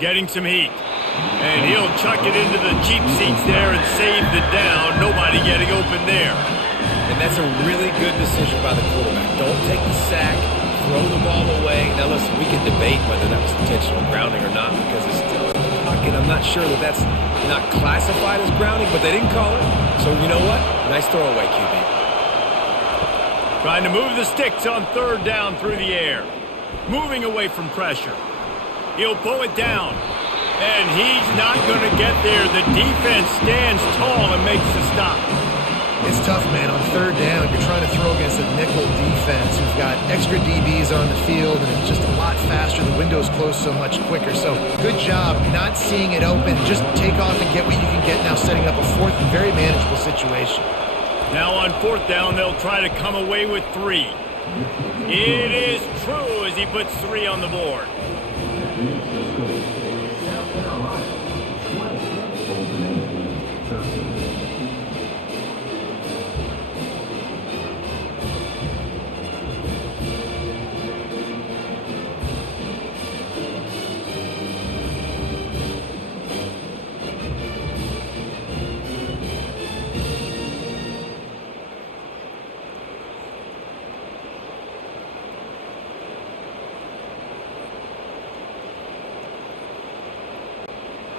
Getting some heat. And he'll chuck it into the cheap seats there and save the down. Nobody getting open there. And that's a really good decision by the quarterback. Don't take the sack, throw the ball away. Now, listen, we can debate whether that was intentional grounding or not because it's still in the pocket. I'm not sure that that's not classified as grounding, but they didn't call it. So, you know what? Nice throwaway, QB. Trying to move the sticks on 3rd down through the air. Moving away from pressure. He'll pull it down. And he's not going to get there. The defense stands tall and makes the stop. It's tough, man. On 3rd down, you're trying to throw against a nickel defense who's got extra DBs on the field, and it's just a lot faster. The window's closed so much quicker. So good job not seeing it open. Just take off and get what you can get now, setting up a 4th and very manageable situation. Now on 4th down, they'll try to come away with 3. It is true as he puts 3 on the board.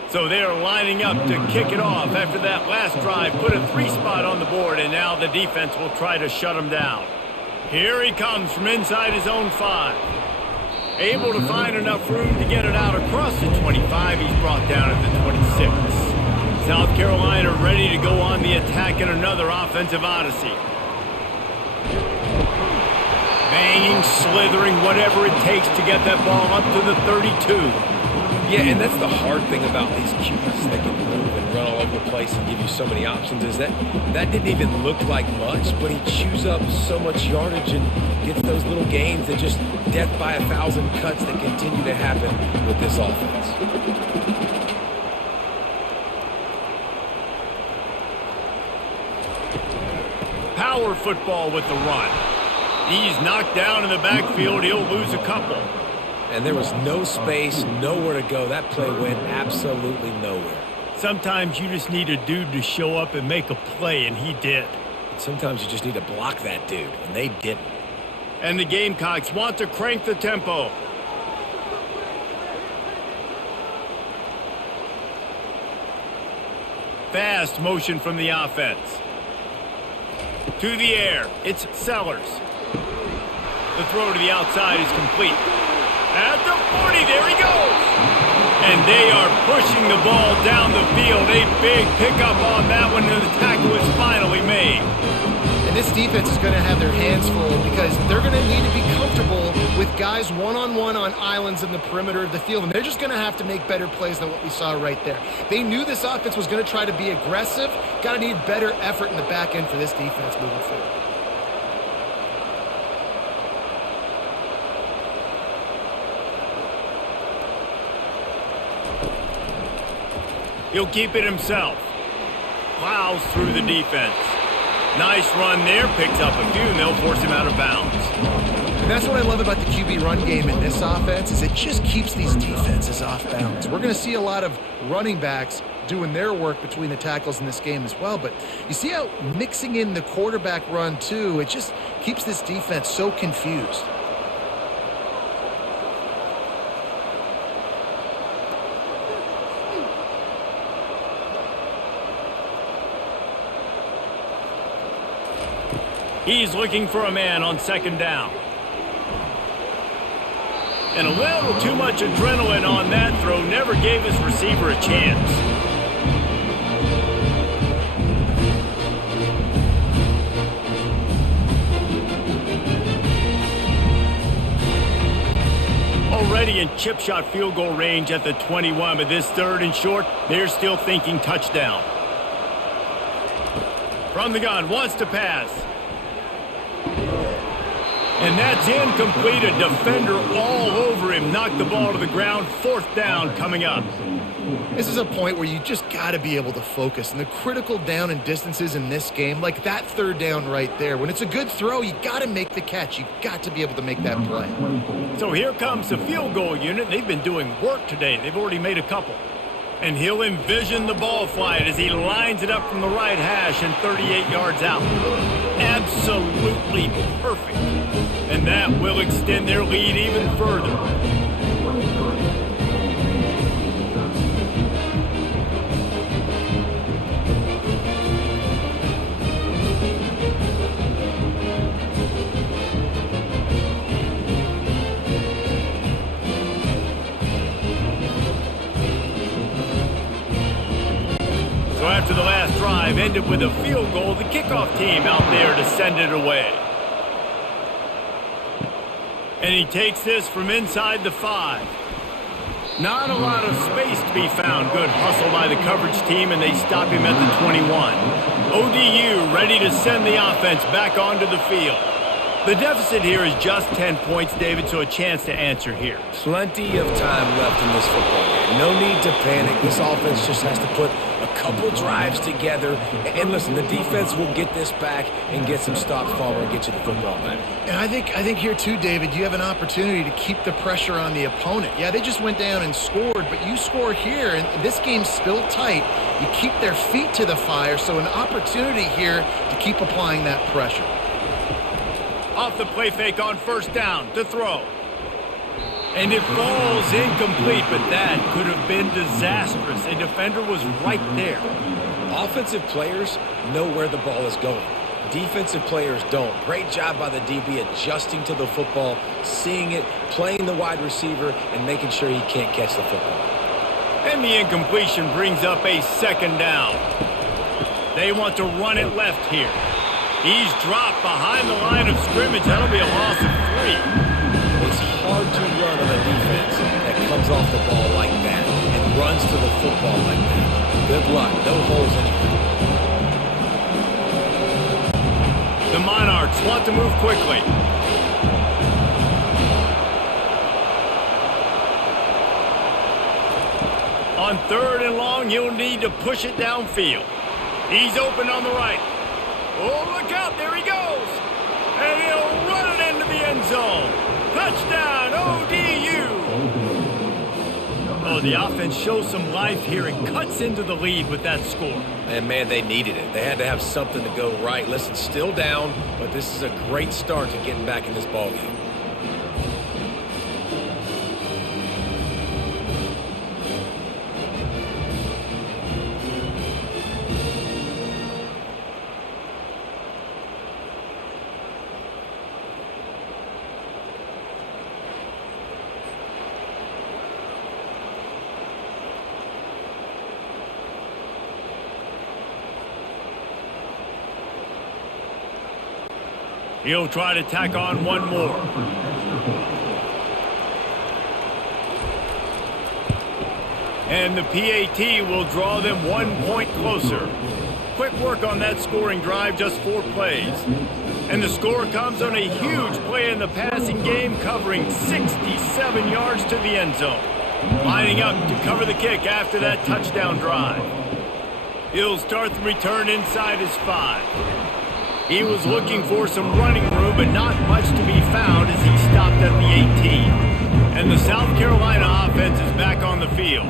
So they're lining up to kick it off after that last drive. Put a 3 spot on the board, and now the defense will try to shut him down. Here he comes from inside his own 5. Able to find enough room to get it out across the 25. He's brought down at the 26. South Carolina ready to go on the attack in another offensive odyssey. Banging, slithering, whatever it takes to get that ball up to the 32. Yeah, and that's the hard thing about these QBs that can move and run all over the place and give you so many options is that didn't even look like much, but he chews up so much yardage and gets those little gains that just death by 1,000 cuts that continue to happen with this offense. power football with the run. He's knocked down in the backfield. He'll lose a couple. And there was no space, nowhere to go. That play went absolutely nowhere. Sometimes you just need a dude to show up and make a play, and he did. And sometimes you just need to block that dude, and they didn't. And the Gamecocks want to crank the tempo. Fast motion from the offense. To the air, it's Sellers. The throw to the outside is complete. At the 40, there he goes. And they are pushing the ball down the field. A big pickup on that one, and the tackle is finally made. And this defense is going to have their hands full because they're going to need to be comfortable with guys one-on-one on islands in the perimeter of the field, and they're just going to have to make better plays than what we saw right there. They knew this offense was going to try to be aggressive. Got to need better effort in the back end for this defense moving forward. He'll keep it himself. Plows through the defense. Nice run there. Picks up a few, and they'll force him out of bounds. And that's what I love about the QB run game in this offense is it just keeps these defenses off balance. We're going to see a lot of running backs doing their work between the tackles in this game as well. But you see how mixing in the quarterback run, too, it just keeps this defense so confused. He's looking for a man on second down. And a little too much adrenaline on that throw never gave his receiver a chance. Already in chip shot field goal range at the 21, but this third and short, they're still thinking touchdown. From the gun, wants to pass. And that's incomplete. A defender all over him. Knocked the ball to the ground. Fourth down coming up. This is a point where you just got to be able to focus. And the critical down and distances in this game, like that third down right there, when it's a good throw, you got to make the catch. You got to be able to make that play. So here comes the field goal unit. They've been doing work today. They've already made a couple. And he'll envision the ball flight as he lines it up from the right hash and 38 yards out. Absolutely perfect. And that will extend their lead even further. So after the last drive ended with a field goal, the kickoff team out there to send it away. And he takes this from inside the 5. Not a lot of space to be found. Good hustle by the coverage team, and they stop him at the 21. ODU ready to send the offense back onto the field. The deficit here is just 10 points, David, so a chance to answer here. Plenty of time left in this football game. No need to panic. This offense just has to put a couple drives together. And listen, the defense will get this back and get some stops forward and get you the football back. And I think here too, David, you have an opportunity to keep the pressure on the opponent. Yeah, they just went down and scored, but you score here, and this game's still tight. You keep their feet to the fire, so an opportunity here to keep applying that pressure. Off the play fake on first down to throw. And it falls incomplete, but that could have been disastrous. A defender was right there. Offensive players know where the ball is going. Defensive players don't. Great job by the DB adjusting to the football, seeing it, playing the wide receiver, and making sure he can't catch the football. And the incompletion brings up a second down. They want to run it left here. He's dropped behind the line of scrimmage. That'll be a loss of 3. It's hard to run on a defense that comes off the ball like that and runs to the football like that. Good luck. No holes anywhere. The Monarchs want to move quickly. On third and long, he'll need to push it downfield. He's open on the right. Oh, look out, there he goes. And he'll run it into the end zone. Touchdown, ODU. Oh, the offense shows some life here and cuts into the lead with that score. And, man, they needed it. They had to have something to go right. Listen, still down, but this is a great start to getting back in this ballgame. He'll try to tack on one more. And the PAT will draw them 1 point closer. Quick work on that scoring drive, just 4 plays. And the score comes on a huge play in the passing game, covering 67 yards to the end zone. Lining up to cover the kick after that touchdown drive. He'll start the return inside his 5. He was looking for some running room, but not much to be found as he stopped at the 18. And the South Carolina offense is back on the field.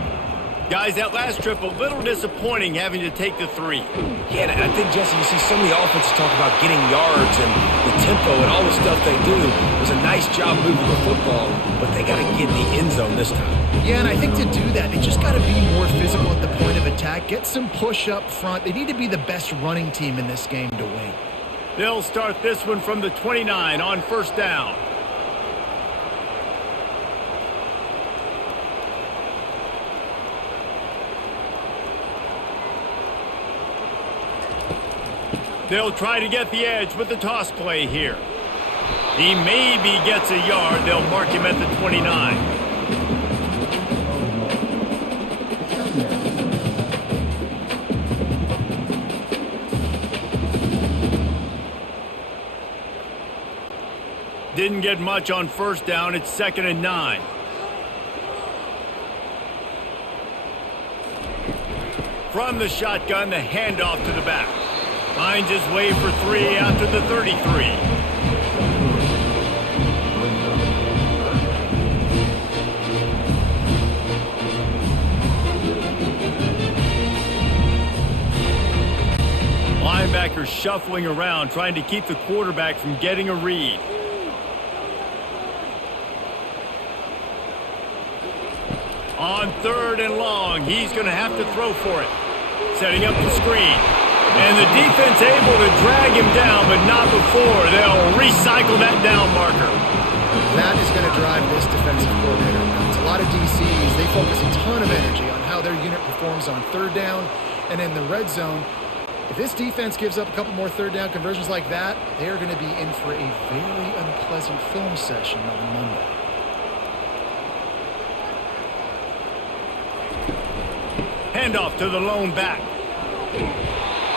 Guys, that last trip a little disappointing having to take the 3. Yeah, and I think, Jesse, you see so many offenses talk about getting yards and the tempo and all the stuff they do. It was a nice job moving the football, but they got to get in the end zone this time. Yeah, and I think to do that, they just got to be more physical at the point of attack, get some push up front. They need to be the best running team in this game to win. They'll start this one from the 29 on first down. They'll try to get the edge with the toss play here. He maybe gets a yard. They'll mark him at the 29. Didn't get much on first down. It's 2nd and 9. From the shotgun, the handoff to the back. Finds his way for 3 out to the 33. Linebacker shuffling around, trying to keep the quarterback from getting a read. On 3rd and long, he's going to have to throw for it. Setting up the screen. And the defense able to drag him down, but not before. They'll recycle that down marker. That is going to drive this defensive coordinator nuts. A lot of DCs, they focus a ton of energy on how their unit performs on 3rd down and in the red zone. If this defense gives up a couple more 3rd down conversions like that, they're going to be in for a very unpleasant film session on Monday. Handoff to the lone back.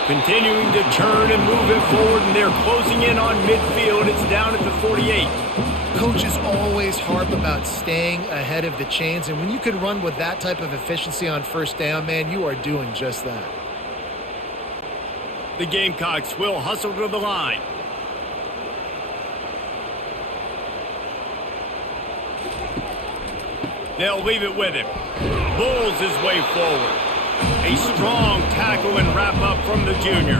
Continuing to turn and move it forward, and they're closing in on midfield. It's down at the 48. Coaches always harp about staying ahead of the chains, and when you can run with that type of efficiency on first down, man, you are doing just that. The Gamecocks will hustle to the line. They'll leave it with him. Bulls his way forward. A strong tackle and wrap up from the junior.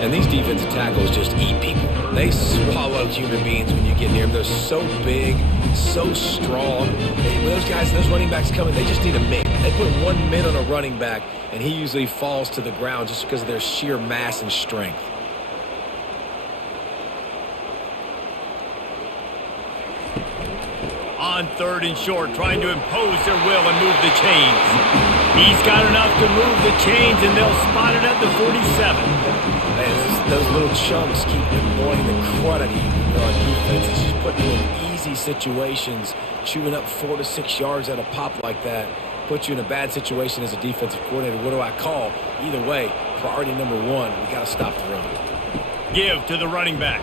And these defensive tackles just eat people. They swallow human beings when you get near them. They're so big, so strong. And when those guys, those running backs come in, they just need a mid. They put 1 mid on a running back, and he usually falls to the ground just because of their sheer mass and strength. On 3rd and short, trying to impose their will and move the chains. He's got enough to move the chains, and they'll spot it at the 47. Man, those little chunks keep annoying the crud out of you on defense. It's just putting you in easy situations, chewing up 4 to 6 yards at a pop like that. Put you in a bad situation as a defensive coordinator. What do I call? Either way, priority number 1, we got to stop the run. Give to the running back.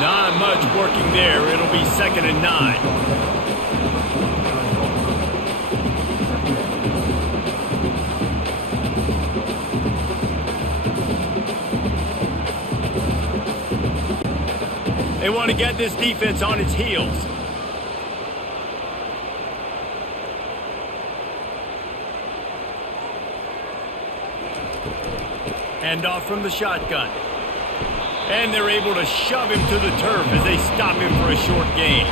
Not much working there. It'll be 2nd and 9. They want to get this defense on its heels. Hand off from the shotgun. And they're able to shove him to the turf as they stop him for a short gain.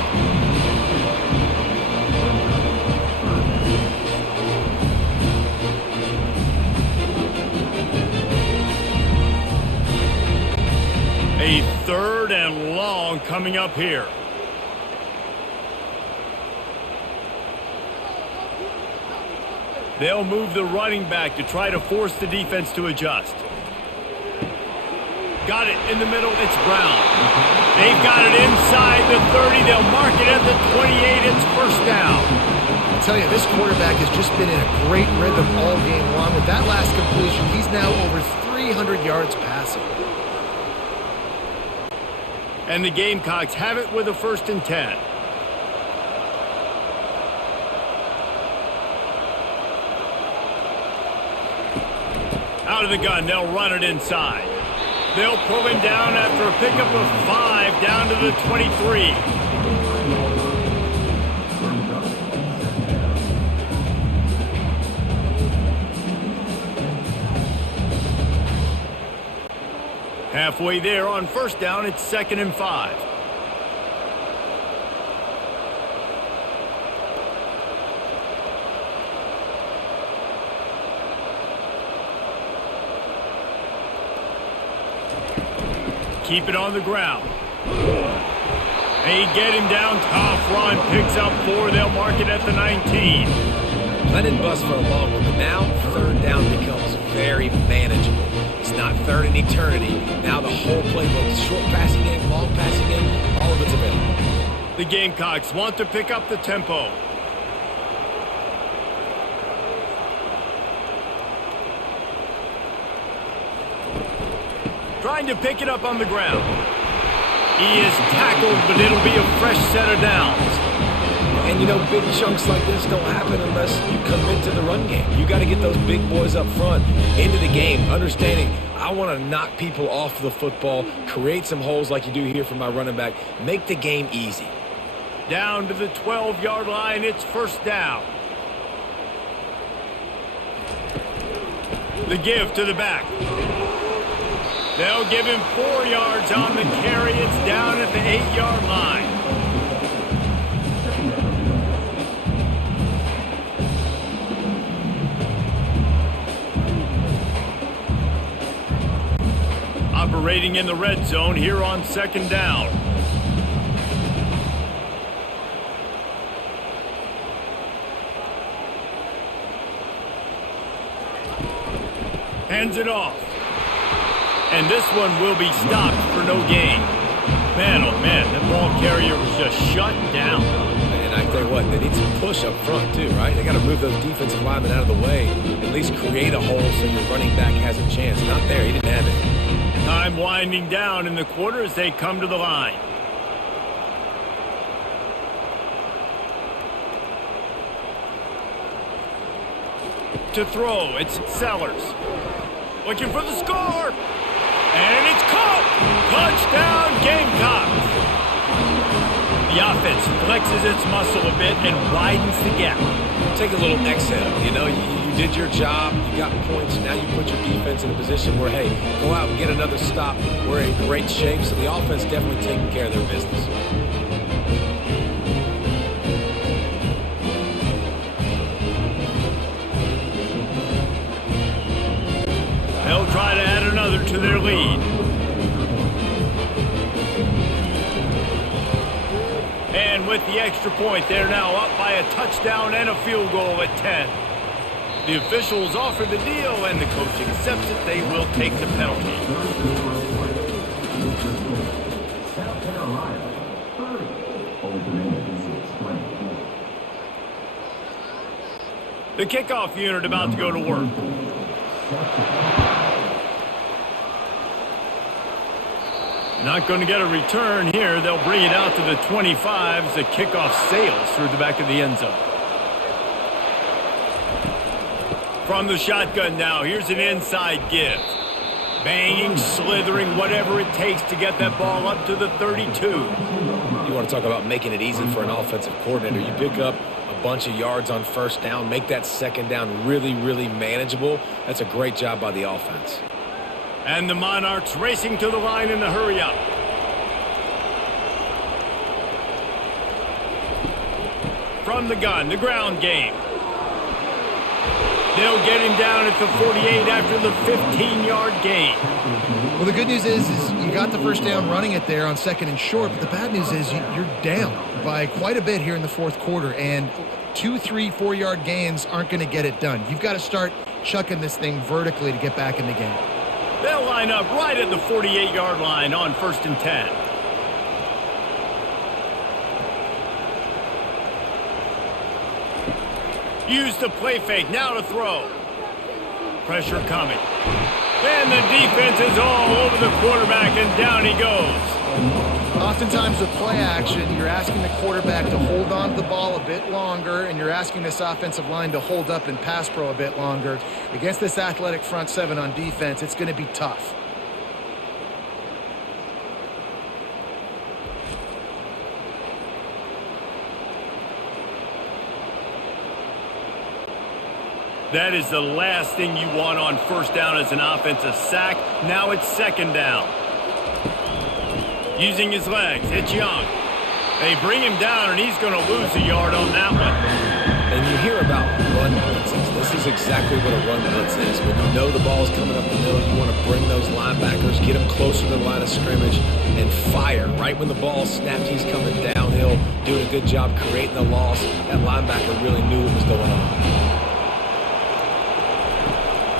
A 3rd and long coming up here. They'll move the running back to try to force the defense to adjust. Got it in the middle. It's Brown. They've got it inside the 30. They'll mark it at the 28. It's first down. I tell you, this quarterback has just been in a great rhythm all game long. With that last completion, he's now over 300 yards passing. And the Gamecocks have it with a 1st and 10. Out of the gun, they'll run it inside. They'll pull him down after a pickup of 5 down to the 23. Halfway there on 1st down, it's 2nd and 5. Keep it on the ground. They get him down. Tough run. Picks up 4. They'll mark it at the 19. Let it bust for a long one, but now 3rd down becomes very manageable. It's not 3rd in eternity. Now the whole playbook, short passing game, long passing game, all of it's available. The Gamecocks want to pick up the tempo. Trying to pick it up on the ground. He is tackled, but it'll be a fresh set of downs. And, you know, big chunks like this don't happen unless you commit to the run game. You got to get those big boys up front into the game, understanding I want to knock people off the football, create some holes like you do here for my running back, make the game easy. Down to the 12-yard line, it's 1st down. The give to the back. They'll give him 4 yards on the carry. It's down at the 8-yard line. Operating in the red zone here on 2nd down. Hands it off. And this one will be stopped for no gain. Man, oh man, the ball carrier was just shut down. And I tell you what, they need some push up front too, right? They got to move those defensive linemen out of the way, at least create a hole so your running back has a chance. Not there, he didn't have it. Time winding down in the quarter as they come to the line. To throw, it's Sellers. Looking for the score. And it's caught. Touchdown, Gamecocks. The offense flexes its muscle a bit and widens the gap. Take a little exhale. You know, you did your job. You got points. Now you put your defense in a position where, hey, go out and get another stop. We're in great shape. So the offense definitely taking care of their business. They'll try to add another to their lead. And with the extra point, they're now up by a touchdown and a field goal at 10. The officials offer the deal, and the coach accepts it. They will take the penalty. South Carolina, 30. The kickoff unit about to go to work. Not going to get a return here. They'll bring it out to the 25 as the kickoff sails through the back of the end zone. From the shotgun now, here's an inside give. Banging, slithering, whatever it takes to get that ball up to the 32. You want to talk about making it easy for an offensive coordinator. You pick up a bunch of yards on first down, make that second down really, really manageable. That's a great job by the offense. And the Monarchs racing to the line in the hurry-up. From the gun, the ground game. They'll get him down at the 48 after the 15-yard gain. Well, the good news is you got the first down running it there on 2nd and short, but the bad news is you're down by quite a bit here in the fourth quarter, and 2, 3, 4-yard gains aren't going to get it done. You've got to start chucking this thing vertically to get back in the game. They'll line up right at the 48-yard line on 1st and 10. Use the play fake, now to throw. Pressure coming. And the defense is all over the quarterback, and down he goes. Oftentimes with play action, you're asking the quarterback to hold on to the ball a bit longer, and you're asking this offensive line to hold up in pass pro a bit longer. Against this athletic front seven on defense, it's going to be tough. That is the last thing you want on first down as an offensive sack. Now it's 2nd down. Using his legs, it's Young. They bring him down, and he's going to lose a yard on that one. And you hear about run blitzes. This is exactly what a run blitz is. When you know the ball's coming up the middle, you want to bring those linebackers, get them closer to the line of scrimmage, and fire. Right when the ball snapped, he's coming downhill, doing a good job creating the loss. That linebacker really knew what was going on.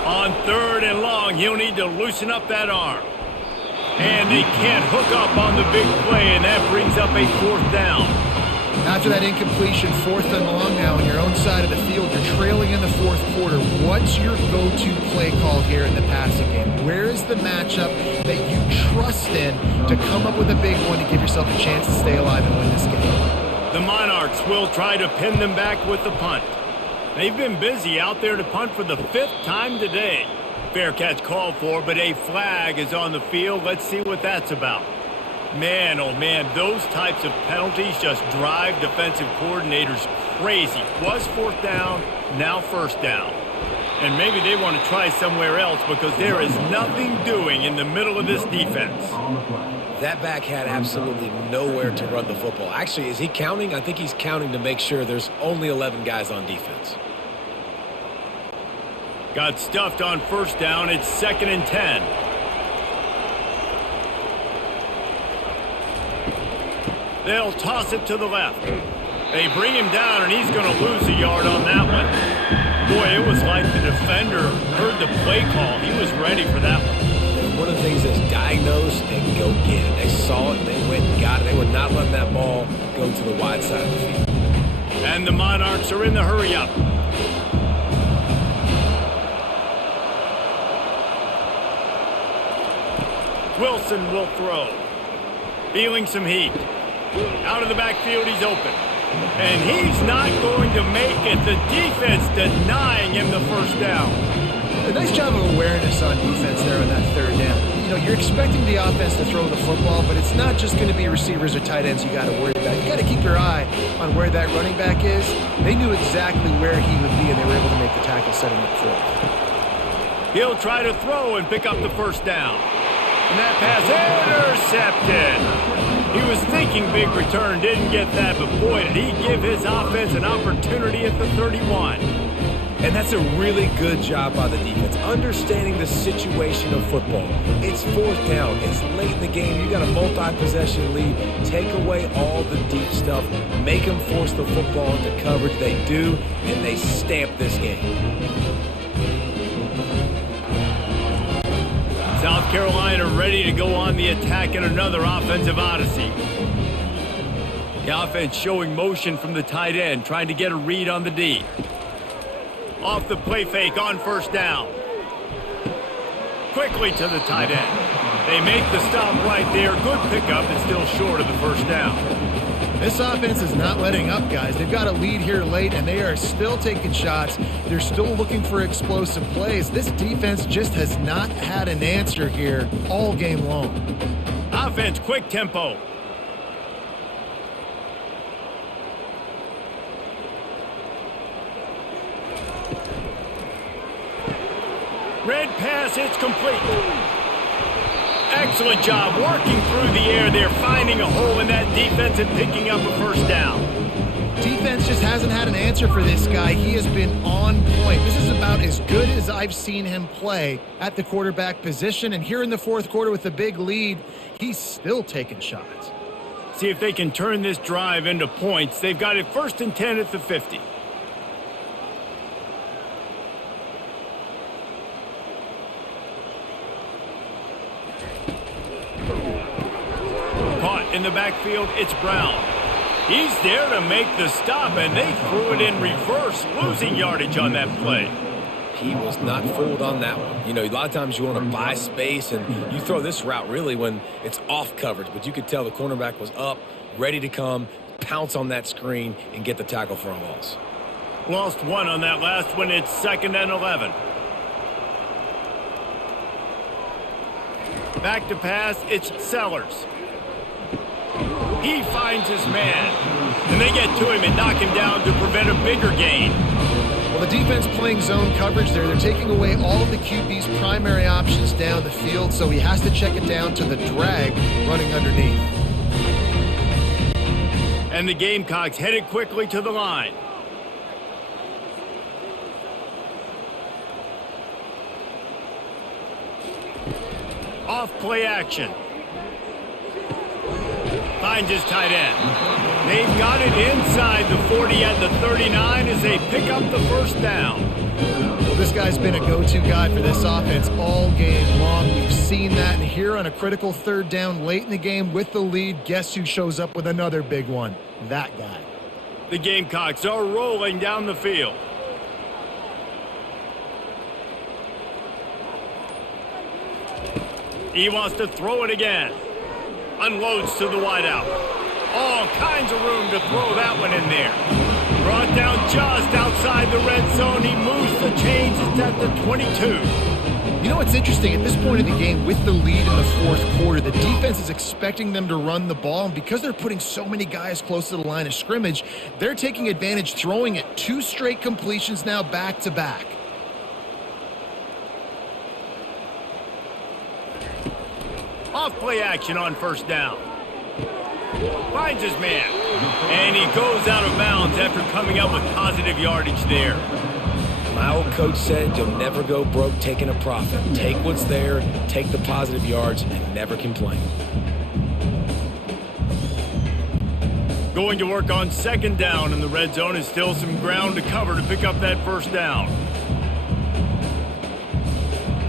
On 3rd and long, he'll need to loosen up that arm. And they can't hook up on the big play, and that brings up a 4th down. After that incompletion, 4th and long now on your own side of the field, you're trailing in the fourth quarter. What's your go-to play call here in the passing game? Where is the matchup that you trust in to come up with a big one to give yourself a chance to stay alive and win this game? The Monarchs will try to pin them back with the punt. They've been busy out there to punt for the 5th time today. Fair catch called for, but a flag is on the field. Let's see what that's about. Man, oh man, those types of penalties just drive defensive coordinators crazy. Was 4th down, now 1st down. And maybe they want to try somewhere else because there is nothing doing in the middle of this defense. That back had absolutely nowhere to run the football. Actually, is he counting? I think he's counting to make sure there's only 11 guys on defense. Got stuffed on 1st down. It's 2nd and 10. They'll toss it to the left. They bring him down, and he's going to lose a yard on that one. Boy, it was like the defender heard the play call. He was ready for that one. One of the things is diagnose and go get it. They saw it, they went and got it. They were not letting that ball go to the wide side of the field. And the Monarchs are in the hurry-up. Wilson will throw. Feeling some heat. Out of the backfield, he's open. And he's not going to make it. The defense denying him the 1st down. A nice job of awareness on defense there on that 3rd down. You know, you're expecting the offense to throw the football, but it's not just going to be receivers or tight ends you got to worry about. You got to keep your eye on where that running back is. They knew exactly where he would be, and they were able to make the tackle setting up for him. He'll try to throw and pick up the 1st down. And that pass intercepted. He was thinking big return, didn't get that, but boy, did he give his offense an opportunity at the 31. And that's a really good job by the defense, understanding the situation of football. It's 4th down. It's late in the game. You got a multi-possession lead. Take away all the deep stuff. Make them force the football into coverage. They do, and they stamp this game. South Carolina ready to go on the attack in another offensive odyssey. The offense showing motion from the tight end, trying to get a read on the D. Off the play fake on 1st down. Quickly to the tight end. They make the stop right there. Good pickup and still short of the 1st down. This offense is not letting up, guys. They've got a lead here late, and they are still taking shots. They're still looking for explosive plays. This defense just has not had an answer here all game long. Offense, quick tempo. Red pass, it's complete. Excellent job working through the air there, finding a hole in that defense and picking up a first down. Defense just hasn't had an answer for this guy. He has been on point. This is about as good as I've seen him play at the quarterback position. And here in the fourth quarter with a big lead, he's still taking shots. See if they can turn this drive into points. They've got it 1st and 10 at the 50. Caught in the backfield, it's Brown. He's there to make the stop, and they threw it in reverse, losing yardage on that play. He was not fooled on that one. You know, a lot of times you want to buy space, and you throw this route really when it's off coverage. But you could tell the cornerback was up, ready to come, pounce on that screen, and get the tackle for a loss. Lost one on that last one. It's 2nd and 11. Back to pass, it's Sellers. He finds his man, and they get to him and knock him down to prevent a bigger gain. Well, the defense playing zone coverage there. They're taking away all of the QB's primary options down the field, so he has to check it down to the drag running underneath. And the Gamecocks headed quickly to the line. Off play action. Finds his tight end. They've got it inside the 40 at the 39 as they pick up the first down. Well, this guy's been a go-to guy for this offense all game long. We've seen that, and here on a critical 3rd down late in the game with the lead, guess who shows up with another big one? That guy. The Gamecocks are rolling down the field. He wants to throw it again. Unloads to the wideout. All kinds of room to throw that one in there. Brought down just outside the red zone. He moves the chains. It's at the 22. You know what's interesting? At this point of the game, with the lead in the fourth quarter, the defense is expecting them to run the ball. And because they're putting so many guys close to the line of scrimmage, they're taking advantage, throwing it 2 straight completions now back to back. Off play action on 1st down. Finds his man. And he goes out of bounds after coming up with positive yardage there. My old coach said you'll never go broke taking a profit. Take what's there, take the positive yards, and never complain. Going to work on 2nd down in the red zone is still some ground to cover to pick up that 1st down.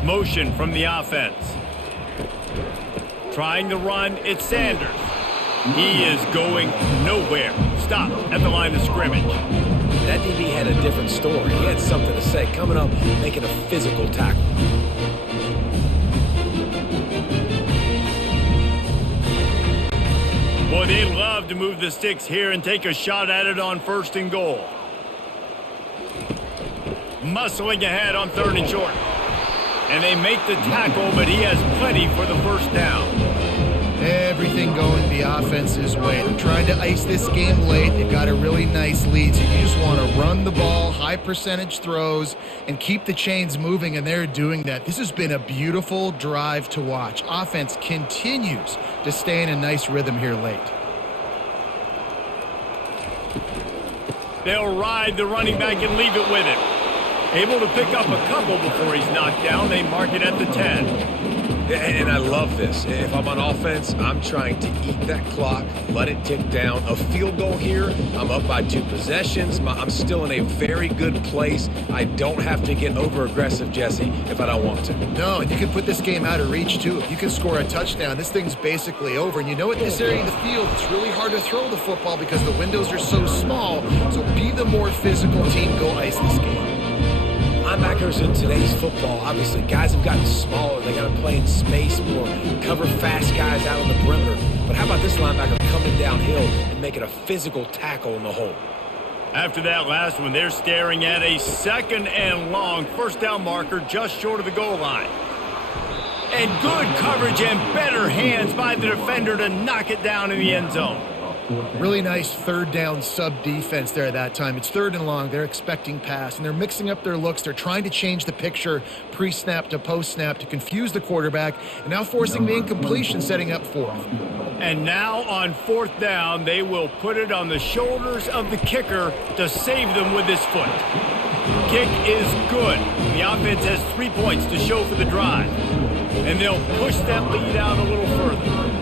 Motion from the offense. Trying to run, it's Sanders. He is going nowhere. Stop at the line of scrimmage. That DB had a different story. He had something to say, coming up, making a physical tackle. Boy, they love to move the sticks here and take a shot at it on 1st and goal. Muscling ahead on 3rd and short. And they make the tackle, but he has plenty for the 1st down. Everything going the offense's way. They're trying to ice this game late. They've got a really nice lead, so you just want to run the ball, high percentage throws, and keep the chains moving, and they're doing that. This has been a beautiful drive to watch. Offense continues to stay in a nice rhythm here late. They'll ride the running back and leave it with him. Able to pick up a couple before he's knocked down. They mark it at the 10. And I love this. If I'm on offense, I'm trying to eat that clock, let it tick down. A field goal here, I'm up by 2 possessions. I'm still in a very good place. I don't have to get over-aggressive, Jesse, if I don't want to. No, and you can put this game out of reach, too. If you can score a touchdown, this thing's basically over. And you know, at this area of the field, it's really hard to throw the football because the windows are so small. So be the more physical team. Go ice this game. Linebackers in today's football, obviously, guys have gotten smaller. They got to play in space more, cover fast guys out on the perimeter. But how about this linebacker coming downhill and making a physical tackle in the hole. After that last one, they're staring at a 2nd and long first down marker just short of the goal line. And good coverage and better hands by the defender to knock it down in the end zone. Really nice 3rd down sub defense there at that time. It's 3rd and long. They're expecting pass, and they're mixing up their looks. They're trying to change the picture pre-snap to post-snap to confuse the quarterback, and now forcing the incompletion, setting up 4th. And now on 4th down, they will put it on the shoulders of the kicker to save them with his foot. Kick is good. The offense has 3 points to show for the drive, and they'll push that lead out a little further.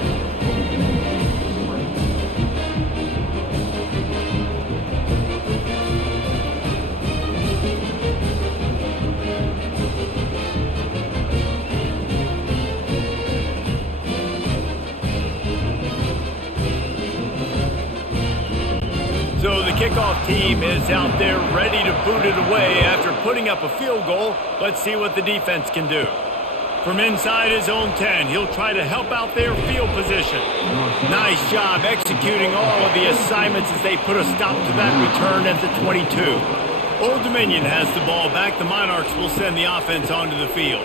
So the kickoff team is out there ready to boot it away after putting up a field goal. Let's see what the defense can do. From inside his own 10, he'll try to help out their field position. Nice job executing all of the assignments as they put a stop to that return at the 22. Old Dominion has the ball back. The Monarchs will send the offense onto the field.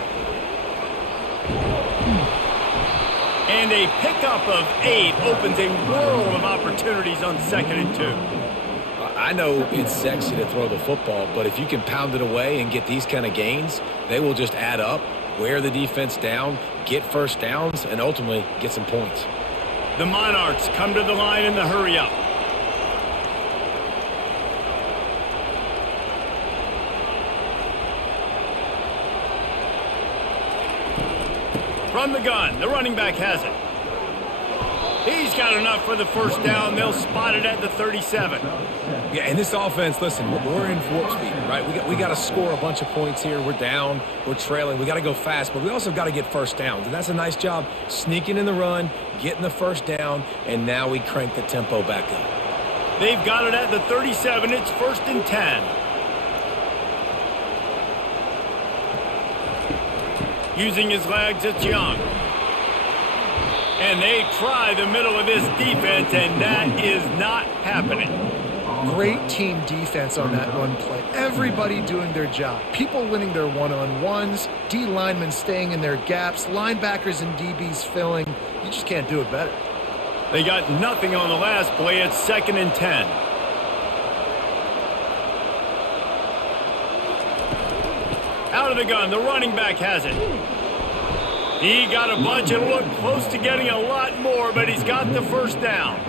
And a pickup of 8 opens a world of opportunities on 2nd and 2. I know it's sexy to throw the football, but if you can pound it away and get these kind of gains, they will just add up, wear the defense down, get first downs, and ultimately get some points. The Monarchs come to the line in the hurry-up. From the gun, the running back has it. He's got enough for the first down. They'll spot it at the 37. Yeah, and this offense, listen, we're in warp speed, right? We got to score a bunch of points here. We're down. We're trailing. We got to go fast, but we also got to get first downs. And that's a nice job sneaking in the run, getting the first down, and now we crank the tempo back up. They've got it at the 37. It's 1st and 10. Using his legs, it's Young. And they try the middle of this defense, and that is not happening. Great team defense on that run play. Everybody doing their job. People winning their one-on-ones, D linemen staying in their gaps, linebackers and DBs filling. You just can't do it better. They got nothing on the last play. It's 2nd and 10. Out of the gun, the running back has it. He got a bunch and looked close to getting a lot more, but he's got the first down.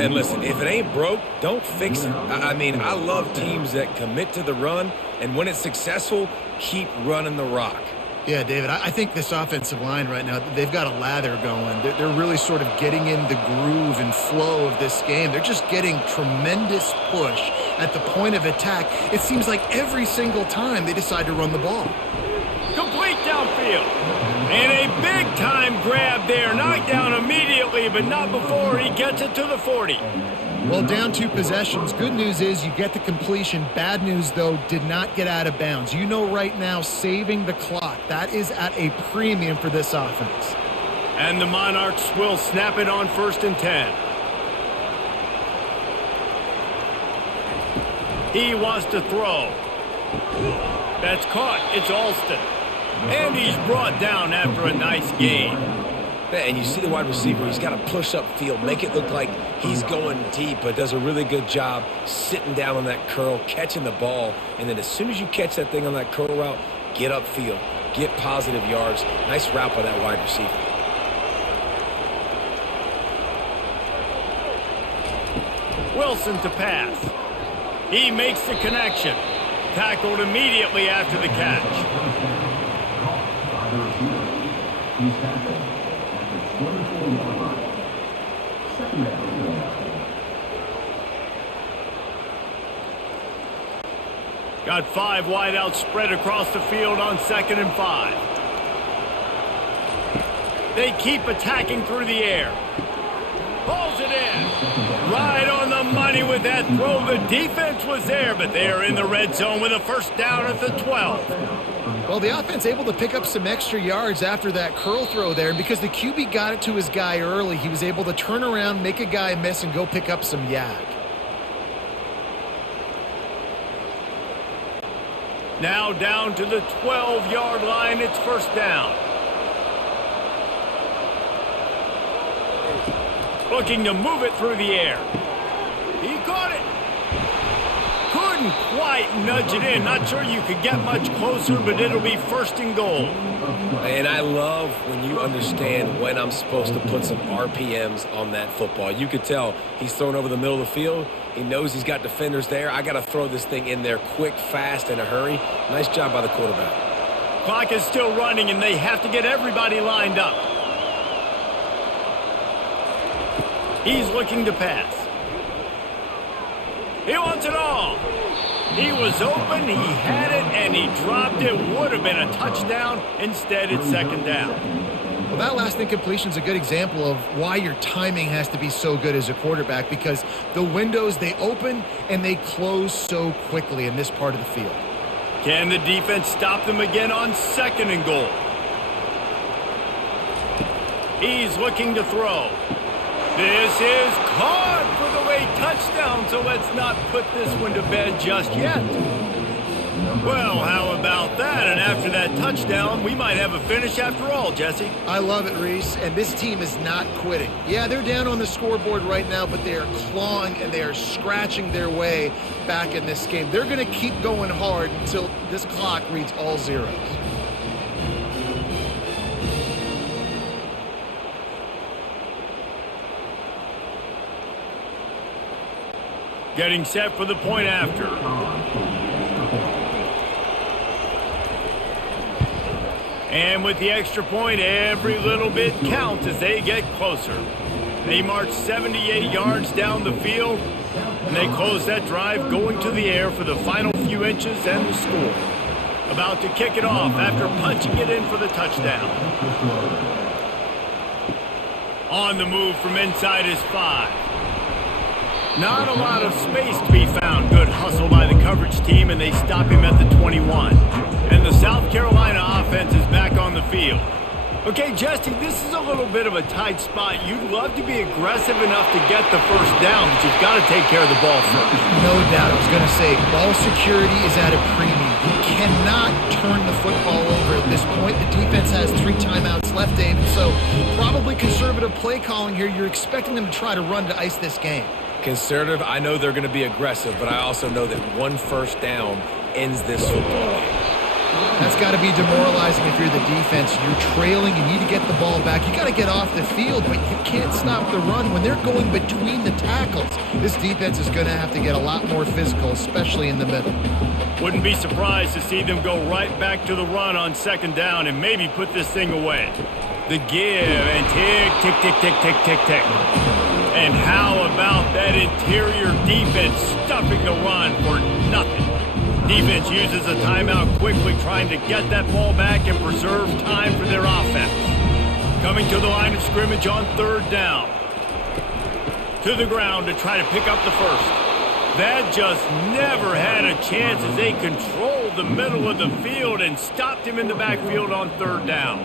And listen, if it ain't broke, don't fix it. I mean, I love teams that commit to the run, and when it's successful, keep running the rock. Yeah, David, I think this offensive line right now, they've got a lather going. They're really sort of getting in the groove and flow of this game. They're just getting tremendous push at the point of attack. It seems like every single time they decide to run the ball. Complete downfield. And a big-time grab there. Knocked down immediately, but not before he gets it to the 40. Well, down 2 possessions. Good news is you get the completion. Bad news, though, did not get out of bounds. You know right now, saving the clock. That is at a premium for this offense. And the Monarchs will snap it on 1st and 10. He wants to throw. That's caught. It's Alston. And he's brought down after a nice gain. And you see the wide receiver, he's got to push up field, make it look like he's going deep, but does a really good job sitting down on that curl, catching the ball, and then as soon as you catch that thing on that curl route, get upfield, get positive yards. Nice route by that wide receiver. Wilson to pass. He makes the connection. Tackled immediately after the catch. Got 5 wide out spread across the field on 2nd and 5. They keep attacking through the air. Pulls it in. Right on the money with that throw. The defense was there, but they are in the red zone with a first down at the 12. Well, the offense able to pick up some extra yards after that curl throw there, and because the QB got it to his guy early, he was able to turn around, make a guy miss, and go pick up some yak. Now down to the 12-yard line, it's first down. Looking to move it through the air. He caught it. Couldn't quite nudge it in. Not sure you could get much closer, but it'll be first and goal. And I love when you understand when I'm supposed to put some RPMs on that football. You could tell he's thrown over the middle of the field. He knows he's got defenders there. I got to throw this thing in there quick, fast, in a hurry. Nice job by the quarterback. Clock is still running, and they have to get everybody lined up. He's looking to pass. He wants it all. He was open, he had it, and he dropped it. Would have been a touchdown. Instead, it's second down. Well, that last incompletion is a good example of why your timing has to be so good as a quarterback, because the windows, they open and they close so quickly in this part of the field. Can the defense stop them again on second and goal? He's looking to throw. This is caught for the late touchdown, so let's not put this one to bed just yet. Well, how about that? And after that touchdown, we might have a finish after all, Jesse. I love it, Reese, and this team is not quitting. Yeah, they're down on the scoreboard right now, but they are clawing and they are scratching their way back in this game. They're going to keep going hard until this clock reads all zeros. Getting set for the point after. And with the extra point, every little bit counts as they get closer. They march 78 yards down the field, and they close that drive going to the air for the final few inches and the score. About to kick it off after punching it in for the touchdown. On the move from inside his 5. Not a lot of space to be found. Good hustle by the coverage team, and they stop him at the 21. And the South Carolina offense is back on the field. Okay, Jesse, this is a little bit of a tight spot. You'd love to be aggressive enough to get the first down, but you've got to take care of the ball first. No doubt. I was going to say, ball security is at a premium. You cannot turn the football over at this point. The defense has 3 timeouts left, David, so probably conservative play calling here. You're expecting them to try to run to ice this game. Conservative, I know they're going to be aggressive, but I also know that one first down ends this football game. That's got to be demoralizing if you're the defense. You're trailing, you need to get the ball back. You got to get off the field, but you can't stop the run when they're going between the tackles. This defense is going to have to get a lot more physical, especially in the middle. Wouldn't be surprised to see them go right back to the run on second down and maybe put this thing away. The give and tick, tick, tick, tick, tick, tick, tick. And how about that interior defense stuffing the run for nothing? Defense uses a timeout quickly, trying to get that ball back and preserve time for their offense. Coming to the line of scrimmage on third down. To the ground to try to pick up the first. That just never had a chance as they controlled the middle of the field and stopped him in the backfield on third down.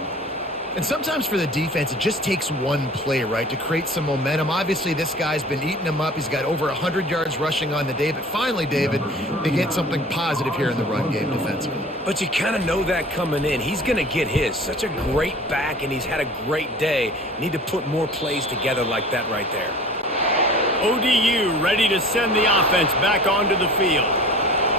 And sometimes for the defense, it just takes one play, right, to create some momentum. Obviously, this guy's been eating them up. He's got over 100 yards rushing on the day. But finally, David, they get something positive here in the run game defensively. But you kind of know that coming in. He's going to get his. Such a great back, and he's had a great day. Need to put more plays together like that right there. ODU ready to send the offense back onto the field.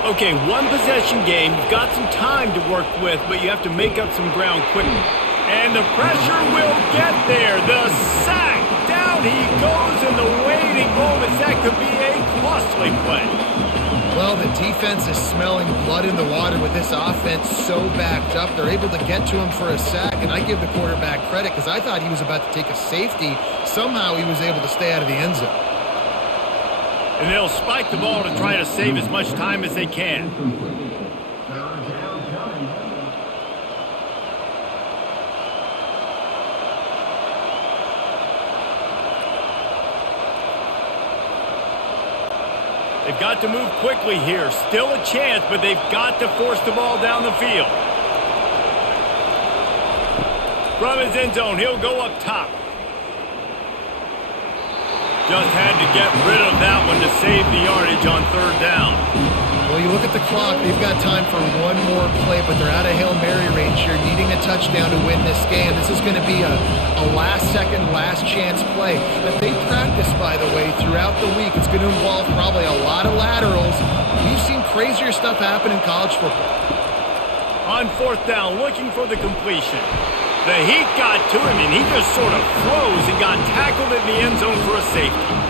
Okay, one possession game. You've got some time to work with, but you have to make up some ground quickly. And the pressure will get there. The sack. Down he goes in the waiting moments. That could be a costly play. Well, the defense is smelling blood in the water with this offense so backed up. They're able to get to him for a sack, and I give the quarterback credit because I thought he was about to take a safety. Somehow he was able to stay out of the end zone. And they'll spike the ball to try to save as much time as they can. They've got to move quickly here. Still a chance, but they've got to force the ball down the field. From his end zone, he'll go up top. Just had to get rid of that one to save the yardage on third down. Well, you look at the clock, they've got time for one more play, but they're out of Hail Mary range here, needing a touchdown to win this game. This is going to be a last-second, last-chance play that they practice, by the way, throughout the week. It's going to involve probably a lot of laterals. We've seen crazier stuff happen in college football. On fourth down, looking for the completion. The heat got to him, and he just sort of froze and got tackled in the end zone for a safety.